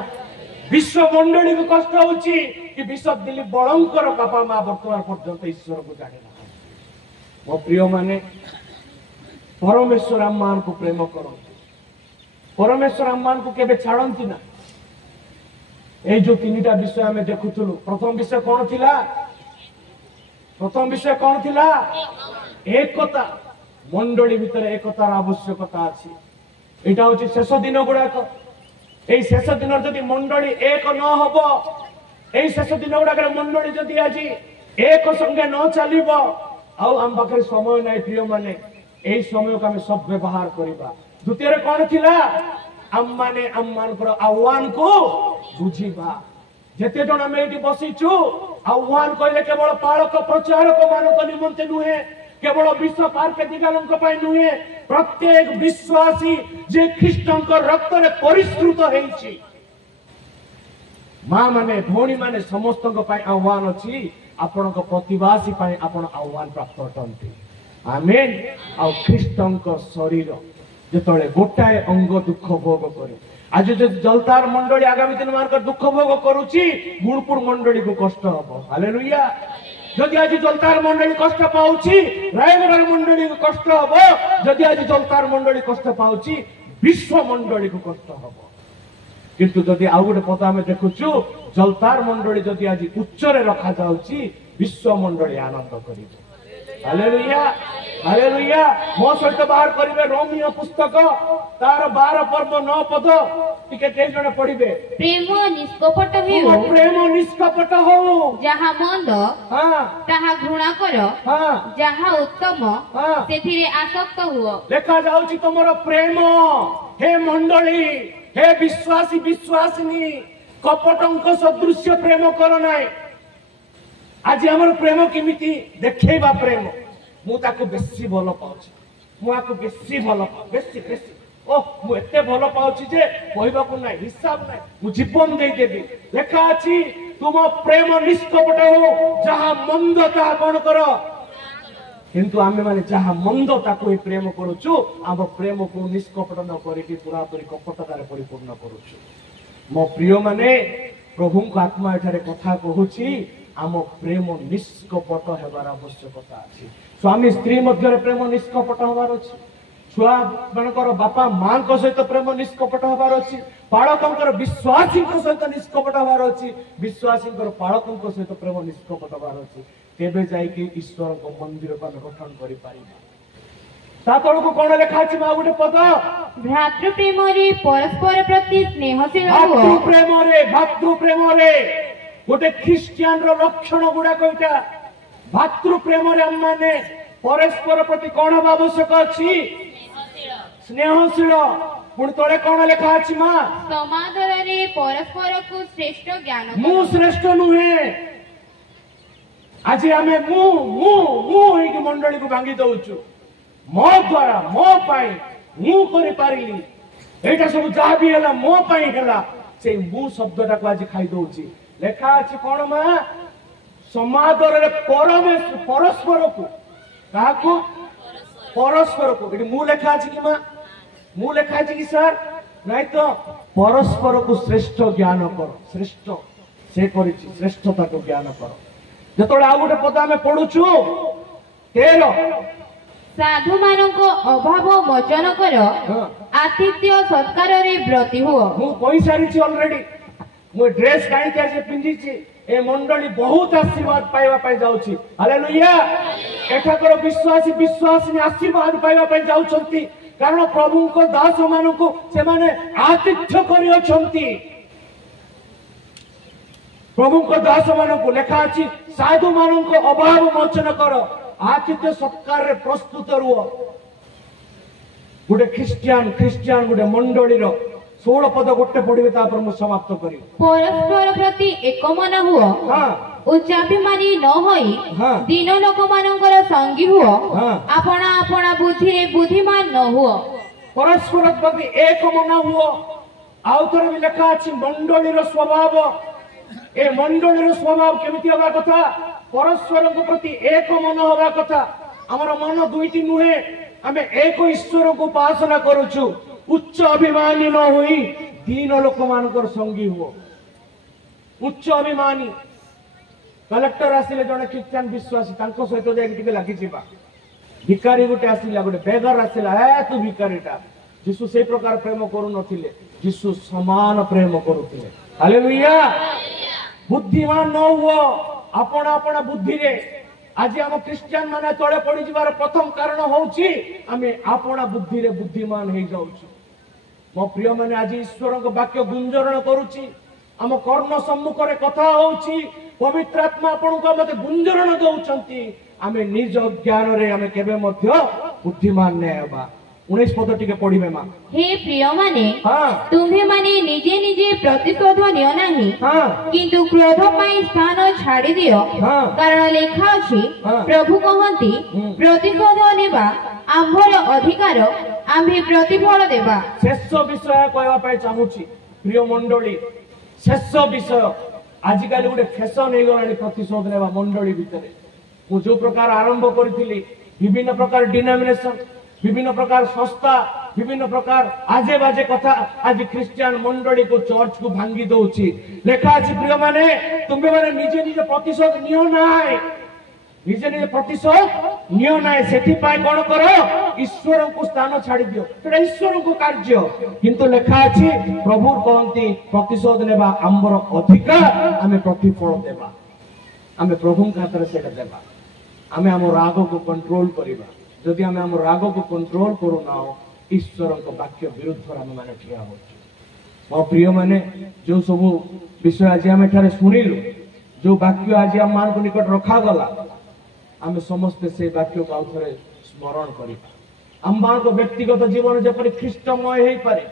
विश्व मंडली को कष्ट होछि कि विश्व दिल्ली बळंकर बापा मां वर्तमान पर्यंत ईश्वर को जानि ना मो प्रिय माने परमेश्वर आमान को प्रेम करो परमेश्वर आमान को केबे छाड़ंती ना ए जो तीनटा विषय हमें देखुथुलु प्रथम विषय कोन थिला प्रथम विषय कोन थिला एकता मंडली भितर एकतार आवश्यकता अछि एटा होछि शेष दिन गुडाक ए शेष दिन जदि मंडली एक न होबो ए शेष दिन गुडाक मंडली जदि आजि एक संगे न चलिबो आ हम पाखे समय नै प्रिय माने ए समय को हम सब व्यवहार करिबा द्वितीय रे कोन थिला आम्माने आम्मान पर आह्वान को बुझीबा जेते जण हम एठी बसिछु आह्वान कइले केवल पालक प्रचारक मानक निमंते नुहे केवल विश्व पार्क दिगालंक पय नुहे प्रत्येक विश्वासी जे ख्रीष्टन को रक्त रे परिष्कृत हेछि मां माने भौणी माने समस्त को पय आह्वान अछि आपण को प्रतिवासी पय आपण आह्वान प्राप्त करतंती आमेन आ ख्रीष्टन को शरीर ଯେତେବେଳେ ଗୋଟାଏ ଅଙ୍ଗ ଦୁଃଖ ଭୋଗ କରେ। ଆଜି ଯଦି ଜଲତାର ମଣ୍ଡଳୀ ଆଗାମୀ ଦିନ ମାନଙ୍କର ଦୁଃଖ ଭୋଗ କରୁଛି, ଗୁଣପୁର ମଣ୍ଡଳୀକୁ କଷ୍ଟ ହବ। ହାଲେଲୁୟା। ଯଦି ଆଜି ଜଲତାର ମଣ୍ଡଳୀ କଷ୍ଟ ପାଉଛି, ରାୟଗଡାର ମଣ୍ଡଳୀକୁ କଷ୍ଟ ହବ। ଯଦି ଆଜି ଜଲତାର ମଣ୍ଡଳୀ କଷ୍ଟ ପାଉଛି, ବିଶ୍ୱ ମଣ୍ଡଳୀକୁ କଷ୍ଟ ହବ। କିନ୍ତୁ ଯଦି ଆଉ ଗୋଟେ ପଦ ଆମେ ଦେଖୁଛୁ, ଜଲତାର ମଣ୍ଡଳୀ ଯଦି ଆଜି ଉଚ୍ଚରେ ରଖାଯାଉଛି, ବିଶ୍ୱ ମଣ୍ଡଳୀ ଆନନ୍ଦ କରିବ। Hallelujah, hallelujah. ମୋ ସହିତ ବାହାର କରିବେ ରୋମିଓ ପୁସ୍ତକ ତାର 12 ପର୍ବ 9 ପଦ, ଟିକେ କେଇ ଜଣ ପଢିବେ। ପ୍ରେମ ନିଷ୍କପଟ ହେଉ, ପ୍ରେମ ନିଷ୍କପଟ ହଉ, ଯାହା ମନ୍ଦ ତାହା ଘୃଣା କର, ଯାହା ଉତ୍ତମ ସେଥିରେ ଆସକ୍ତ ହୁଅ। ଲେଖା ଯାଉଛି ତମର ପ୍ରେମ, ହେ ମଣ୍ଡଳୀ, ହେ ବିଶ୍ୱାସୀ ବିଶ୍ୱାସିନୀ, କପଟଙ୍କ ସଦୃଶ୍ୟ ପ୍ରେମ କର ନାହିଁ। ଆଜି ଆମର ପ୍ରେମ କେମିତି ଦେଖେଇବା ପ୍ରେମ? ମୁଁ ତାକୁ ବେଶୀ ଭଲ ପାଉଛି, ମୁଁ ଆକୁ ବେଶୀ ଭଲ ପାଉଛି, ବେଶୀ ବେଶୀ ମୁଁ ଏତେ ଭଲ ପାଉଛି ଯେ କହିବାକୁ ନାହିଁ, ହିସାବ ନାହିଁ, ମୁଁ ଜୀବନ ଦେଇଦେବି। ଲେଖା ଅଛି ତୁମ ପ୍ରେମ ନିଷ୍କପଟ ହଉ, ଯାହା ମନ୍ଦ ତାହା କଣ କର। କିନ୍ତୁ ଆମେ ମାନେ ଯାହା ମନ୍ଦ ତାକୁ ହିଁ ପ୍ରେମ କରୁଛୁ, ଆମ ପ୍ରେମକୁ ନିଷ୍କପଟ ନ କରିକି ପୁରାପୁରି କପଟତାରେ ପରିପୂର୍ଣ୍ଣ କରୁଛୁ। ମୋ ପ୍ରିୟ ମାନେ, ପ୍ରଭୁଙ୍କ ଆତ୍ମା ଏଠାରେ କଥା କହୁଛି, ଆମ ପ୍ରେମ ନିଷ୍କପଟ ହେବାର ଆବଶ୍ୟକତା ଅଛି। ସ୍ୱାମୀ ସ୍ତ୍ରୀ ମଧ୍ୟରେ ପ୍ରେମ ନିଷ୍କପଟ ହେବାର ଅଛି। ଛୁଆ ମାନଙ୍କର ବାପା ମାଙ୍କ ସହିତ ପ୍ରେମ ନିଷ୍କପଟ ହେବାର ଅଛି। ପାଳକଙ୍କର ବିଶ୍ୱାସୀଙ୍କ ସହିତ ନିଷ୍କପଟ ହେବାର ଅଛି। ବିଶ୍ୱାସୀଙ୍କର ପାଳକଙ୍କ ସହିତ ପ୍ରେମ ନିଷ୍କପଟ ହେବାର ଅଛି। ତେବେ ଯାଇକି ଈଶ୍ୱରଙ୍କ ମନ୍ଦିରକୁ ଆମେ ଗଠନ କରିପାରିବା। ତା ତଳକୁ କଣ ଲେଖା ଅଛି? ମା ଗୋଟେ ପଦ, ଭ୍ରାତୃ ପ୍ରେମରେ ପରସ୍ପର ପ୍ରତି ସ୍ନେହଶୀଳ ହୁଅ। ଭାତୃ ପ୍ରେମରେ ଗୋଟେ ଖ୍ରୀଷ୍ଟିଆନର ଲକ୍ଷଣ ଗୁଡାକ ଏଇଟା। ଭାତୃ ପ୍ରେମରେ ଆମେ ମାନେ ପରସ୍ପର ପ୍ରତି କଣ ହେବା ଆବଶ୍ୟକ ଅଛି? ସ୍ନେହଶୀଳ। ପୁଣି ତଳେ କଣ ଲେଖା ଅଛି ମା? ସମାଦରରେ ପରସ୍ପରକୁ ଶ୍ରେଷ୍ଠ ଜ୍ଞାନ। ମୁଁ ଶ୍ରେଷ୍ଠ ନୁହେଁ। ଆଜି ଆମେ ମୁଁ ହେଇକି ମଣ୍ଡଳୀକୁ ଭାଙ୍ଗି ଦଉଛୁ। ମୋ ଦ୍ୱାରା, ମୋ ପାଇଁ, ମୁଁ କରିପାରିଲି, ଏଇଟା ସବୁ ଯାହା ବି ହେଲା ମୋ ପାଇଁ ହେଲା, ସେଇ ମୁଁ ଶବ୍ଦଟାକୁ ଆଜି ଖାଇ ଦଉଛି। ଲେଖା ଅଛି କଣ ମା? ସମାଦରରେ ପରସ୍ପରକୁ, କାହାକୁ? ପରସ୍ପରକୁ। ଏଠି ମୁଁ ଲେଖା ଅଛି କି ମା? ମୁଁ ଲେଖା ଅଛି କି ସାର୍? ନାଇଁ ତ। ପରସ୍ପରକୁ ଶ୍ରେଷ୍ଠ ଜ୍ଞାନ କର। ଶ୍ରେଷ୍ଠ ସେ କରିଛି, ଶ୍ରେଷ୍ଠତାକୁ ଜ୍ଞାନ କର। ଯେତେବେଳେ ଆଉ ଗୋଟେ ପଦ ଆମେ ପଢୁଛୁ 13, ସାଧୁ ମାନଙ୍କ ଅଭାବ ମୋଚନ କର, ଆତିଥ୍ୟ ସତ୍କାରରେ ବ୍ରତୀ ହୁଅ। ମୁଁ କହିସାରିଛି ଅଲରେଡି। ମୁଁ ଡ୍ରେସ କାହିଁକି ଆଜି ପିନ୍ଧିଛି? ଏ ମଣ୍ଡଳୀ ବହୁତ ଆଶୀର୍ବାଦ ପାଇବା ପାଇଁ ଯାଉଛି। ହାଲେଲୁୟା। ଏଠାକାର ବିଶ୍ୱାସୀ ବିଶ୍ୱାସିନୀ ଆଶୀର୍ବାଦ ପାଇବା ପାଇଁ ଯାଉଛନ୍ତି, କାରଣ ପ୍ରଭୁଙ୍କ ଦାସ ମାନଙ୍କୁ ସେମାନେ ଆତିଥ୍ୟ କରିଅଛନ୍ତି। ପ୍ରଭୁଙ୍କ ଦାସ ମାନଙ୍କୁ ଲେଖା ଅଛି ସାଧୁ ମାନଙ୍କ ଅଭାବ ମୋଚନ କର, ଆତିଥ୍ୟ ସତ୍କାରରେ ପ୍ରସ୍ତୁତ ରୁହ। ଗୋଟେ ଖ୍ରୀଷ୍ଟିଆନ ଗୋଟେ ମଣ୍ଡଳୀର 16 ପଦ ଗୋଟେ ପଢିବେ, ତାପରେ ମୁଁ ସମାପ୍ତ କରିବି। ପରସ୍ପର ପ୍ରତି ଏକ ମନ ହୁଅ, ଉଚ୍ଚାଭିମାନୀ ନ ହୋଇ ଦୀନ ଲୋକମାନଙ୍କର ସଙ୍ଗୀ ହୁଅ, ଆପଣା ଆପଣା ବୁଦ୍ଧିରେ ବୁଦ୍ଧିମାନ ନ ହୁଅ। ପରସ୍ପର ପ୍ରତି ଏକ ମନ ହୁଅ। ଆଉ ଥରେ ବି ଲେଖା ଅଛି ମଣ୍ଡଳୀର ସ୍ୱଭାବ। ଏ ମଣ୍ଡଳୀର ସ୍ୱଭାବ କେମିତି ହେବା କଥା? ପରସ୍ପରଙ୍କ ପ୍ରତି ଏକ ମନ ହେବା କଥା। ଆମର ମନ ଦୁଇଟି ନୁହେଁ, ଆମେ ଏକ ଈଶ୍ୱରକୁ ଉପାସନା କରୁଛୁ। ଉଚ୍ଚ ଅଭିମାନୀ ନ ହୋଇ ଦୀନ ଲୋକମାନଙ୍କର ସଙ୍ଗୀ ହୁଅ। ଉଚ୍ଚ ଅଭିମାନୀ। କଲେକ୍ଟର ଆସିଲେ ଜଣେ ଖ୍ରୀଷ୍ଟିଆନ ବିଶ୍ୱାସୀ, ତାଙ୍କ ସହିତ ଯାଇକି ଟିକେ ଲାଗିଯିବା। ଭିକାରୀ ଗୋଟେ ଆସିଲା, ଗୋଟେ ବେଗର ଆସିଲା, ତୁ ଭିକାରୀଟା। ଯୀଶୁ ସେଇ ପ୍ରକାର ପ୍ରେମ କରୁନଥିଲେ, ଯୀଶୁ ସମାନ ପ୍ରେମ କରୁଥିଲେ। ହାଲେଲୁୟା। ବୁଦ୍ଧିମାନ ନ ହୁଅ ଆପଣା ଆପଣା ବୁଦ୍ଧିରେ। ଆଜି ଆମ ଖ୍ରୀଷ୍ଟିଆନ ମାନେ ତଳେ ପଡିଯିବାର ପ୍ରଥମ କାରଣ ହଉଛି ଆମେ ଆପଣା ବୁଦ୍ଧିରେ ବୁଦ୍ଧିମାନ ହେଇଯାଉଛୁ। ମୋ ପ୍ରିୟ ମାନେ, ଆଜି ଈଶ୍ୱରଙ୍କ ବାକ୍ୟ ଗୁଞ୍ଜରଣ କରୁଛି, ଆମ କର୍ଣ୍ଣ ସମ୍ମୁଖରେ କଥା ହଉଛି, ପବିତ୍ର ଆତ୍ମା ଆପଣଙ୍କୁ ମତେ ଗୁଞ୍ଜରଣ ଦଉଛନ୍ତି। ଆମେ ନିଜ ଜ୍ଞାନରେ ଆମେ କେବେ ମଧ୍ୟ ବୁଦ୍ଧିମାନ ନାଇଁ ହେବା। 19 ପଦ ଟିକେ ପଢିବେ ମା। हे प्रियमाने, तुम्हेमाने निजे निजे प्रतिशोध नियो नाही, किंतु क्रोध पाई स्थान छाड़ी दियो, कारण लेखा अछि प्रभु कहंती प्रतिशोध नेबा आम्भर अधिकार, आम्भे प्रतिफल देबा। शेष विषय कहवा पाई चाहूची प्रिय मंडली, शेष विषय आजिकाली गोटे फैशन हो गलानी प्रतिशोध नेबा मंडली भितरे। मु जो प्रकार आरंभ करथिली, विभिन्न प्रकार डिनोमिनेशन, विभिन्न प्रकार संस्था विभिन्न प्रकार आजे बाजे कथा आज ख्रिस्टियान मंडली को चर्च को भांगी दउछि लेखा अछि प्रिय माने तुमे माने निजे निजे प्रतिशोध नियो नाय निजे निजे प्रतिशोध नियो नाय सेठी पाई कोन करो ईश्वर को स्थान छाड़ी दियो एटा ईश्वर को कार्य किंतु लेखा अछि प्रभु कहंती प्रतिशोध नेबा आम्बर अधिकार आमे प्रतिफल देबा आमे प्रभु खातर सेटा देबा आमे हम राग को कंट्रोल करिबा जदि आमे हम राग को कंट्रोल करू ना ईश्वर को वाक्य विरुद्ध आमे माने ठिया हो मो प्रिय माने जो सब विषय आज आमे ठारे सुनिलु जो वाक्य आज हम मान को निकट रखा गला आमे समस्त से वाक्य को आउथरे स्मरण करिबा हम मान को व्यक्तिगत जीवन जेपरि ख्रिस्टमय हेई पारे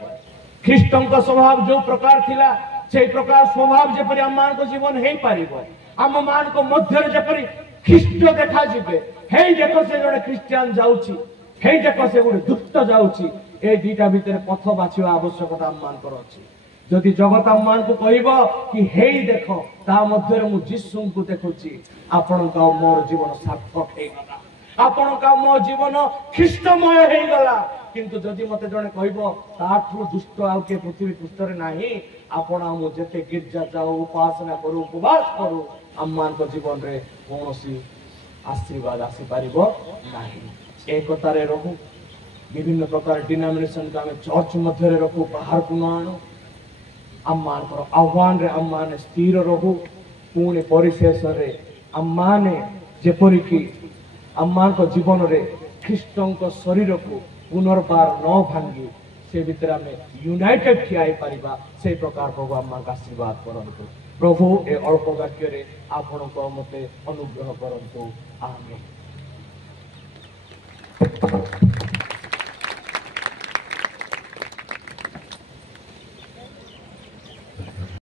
ख्रिस्टम का स्वभाव जो प्रकार थिला से प्रकार स्वभाव जेपरि हम मान को जीवन हेई पारिबो हम मान को मध्य जेपरि ख्रिस्ट देखा जिबे हेई देखो से जने क्रिश्चियन जाउची हेई देखो से गुडे दुष्ट जाउची ए दीटा भीतर पथ बाछिवा आवश्यकता हम मान कर अछि जदि जगत हम मान को कहइबो कि हेई देखो ता मध्य रे मु जिसु को देखुची आपण का मोर जीवन सार्थक हे गला आपण का मो जीवन ख्रिस्टमय हे गला किंतु जदि मते जने कहइबो ताठू दुष्ट आउ के पृथ्वी पृष्ठ रे नाही आपण हम जते गिरजा जाऊ उपासना करू उपवास करू हम मान को जीवन रे कोनोसी आशीर्वाद आसी पारिबो नाही एकतारे रहू विभिन्न प्रकार डिनोमिनेशन का हमें चर्च मध्य रे रखू बाहर को न आणु हम मान को आह्वान रे हम माने स्थिर रहू पुणे परिशेष रे हम माने जेपरि कि हम मान को जीवन रे ख्रिस्टन को शरीर को पुनर्बार न भांगी से भीतर हमें यूनाइटेड ठिया पारिबा से प्रकार प्रभु हम आशीर्वाद करंतु प्रभु ए अल्प वाक्य रे आपण को मते अनुग्रह करंतु आमेन।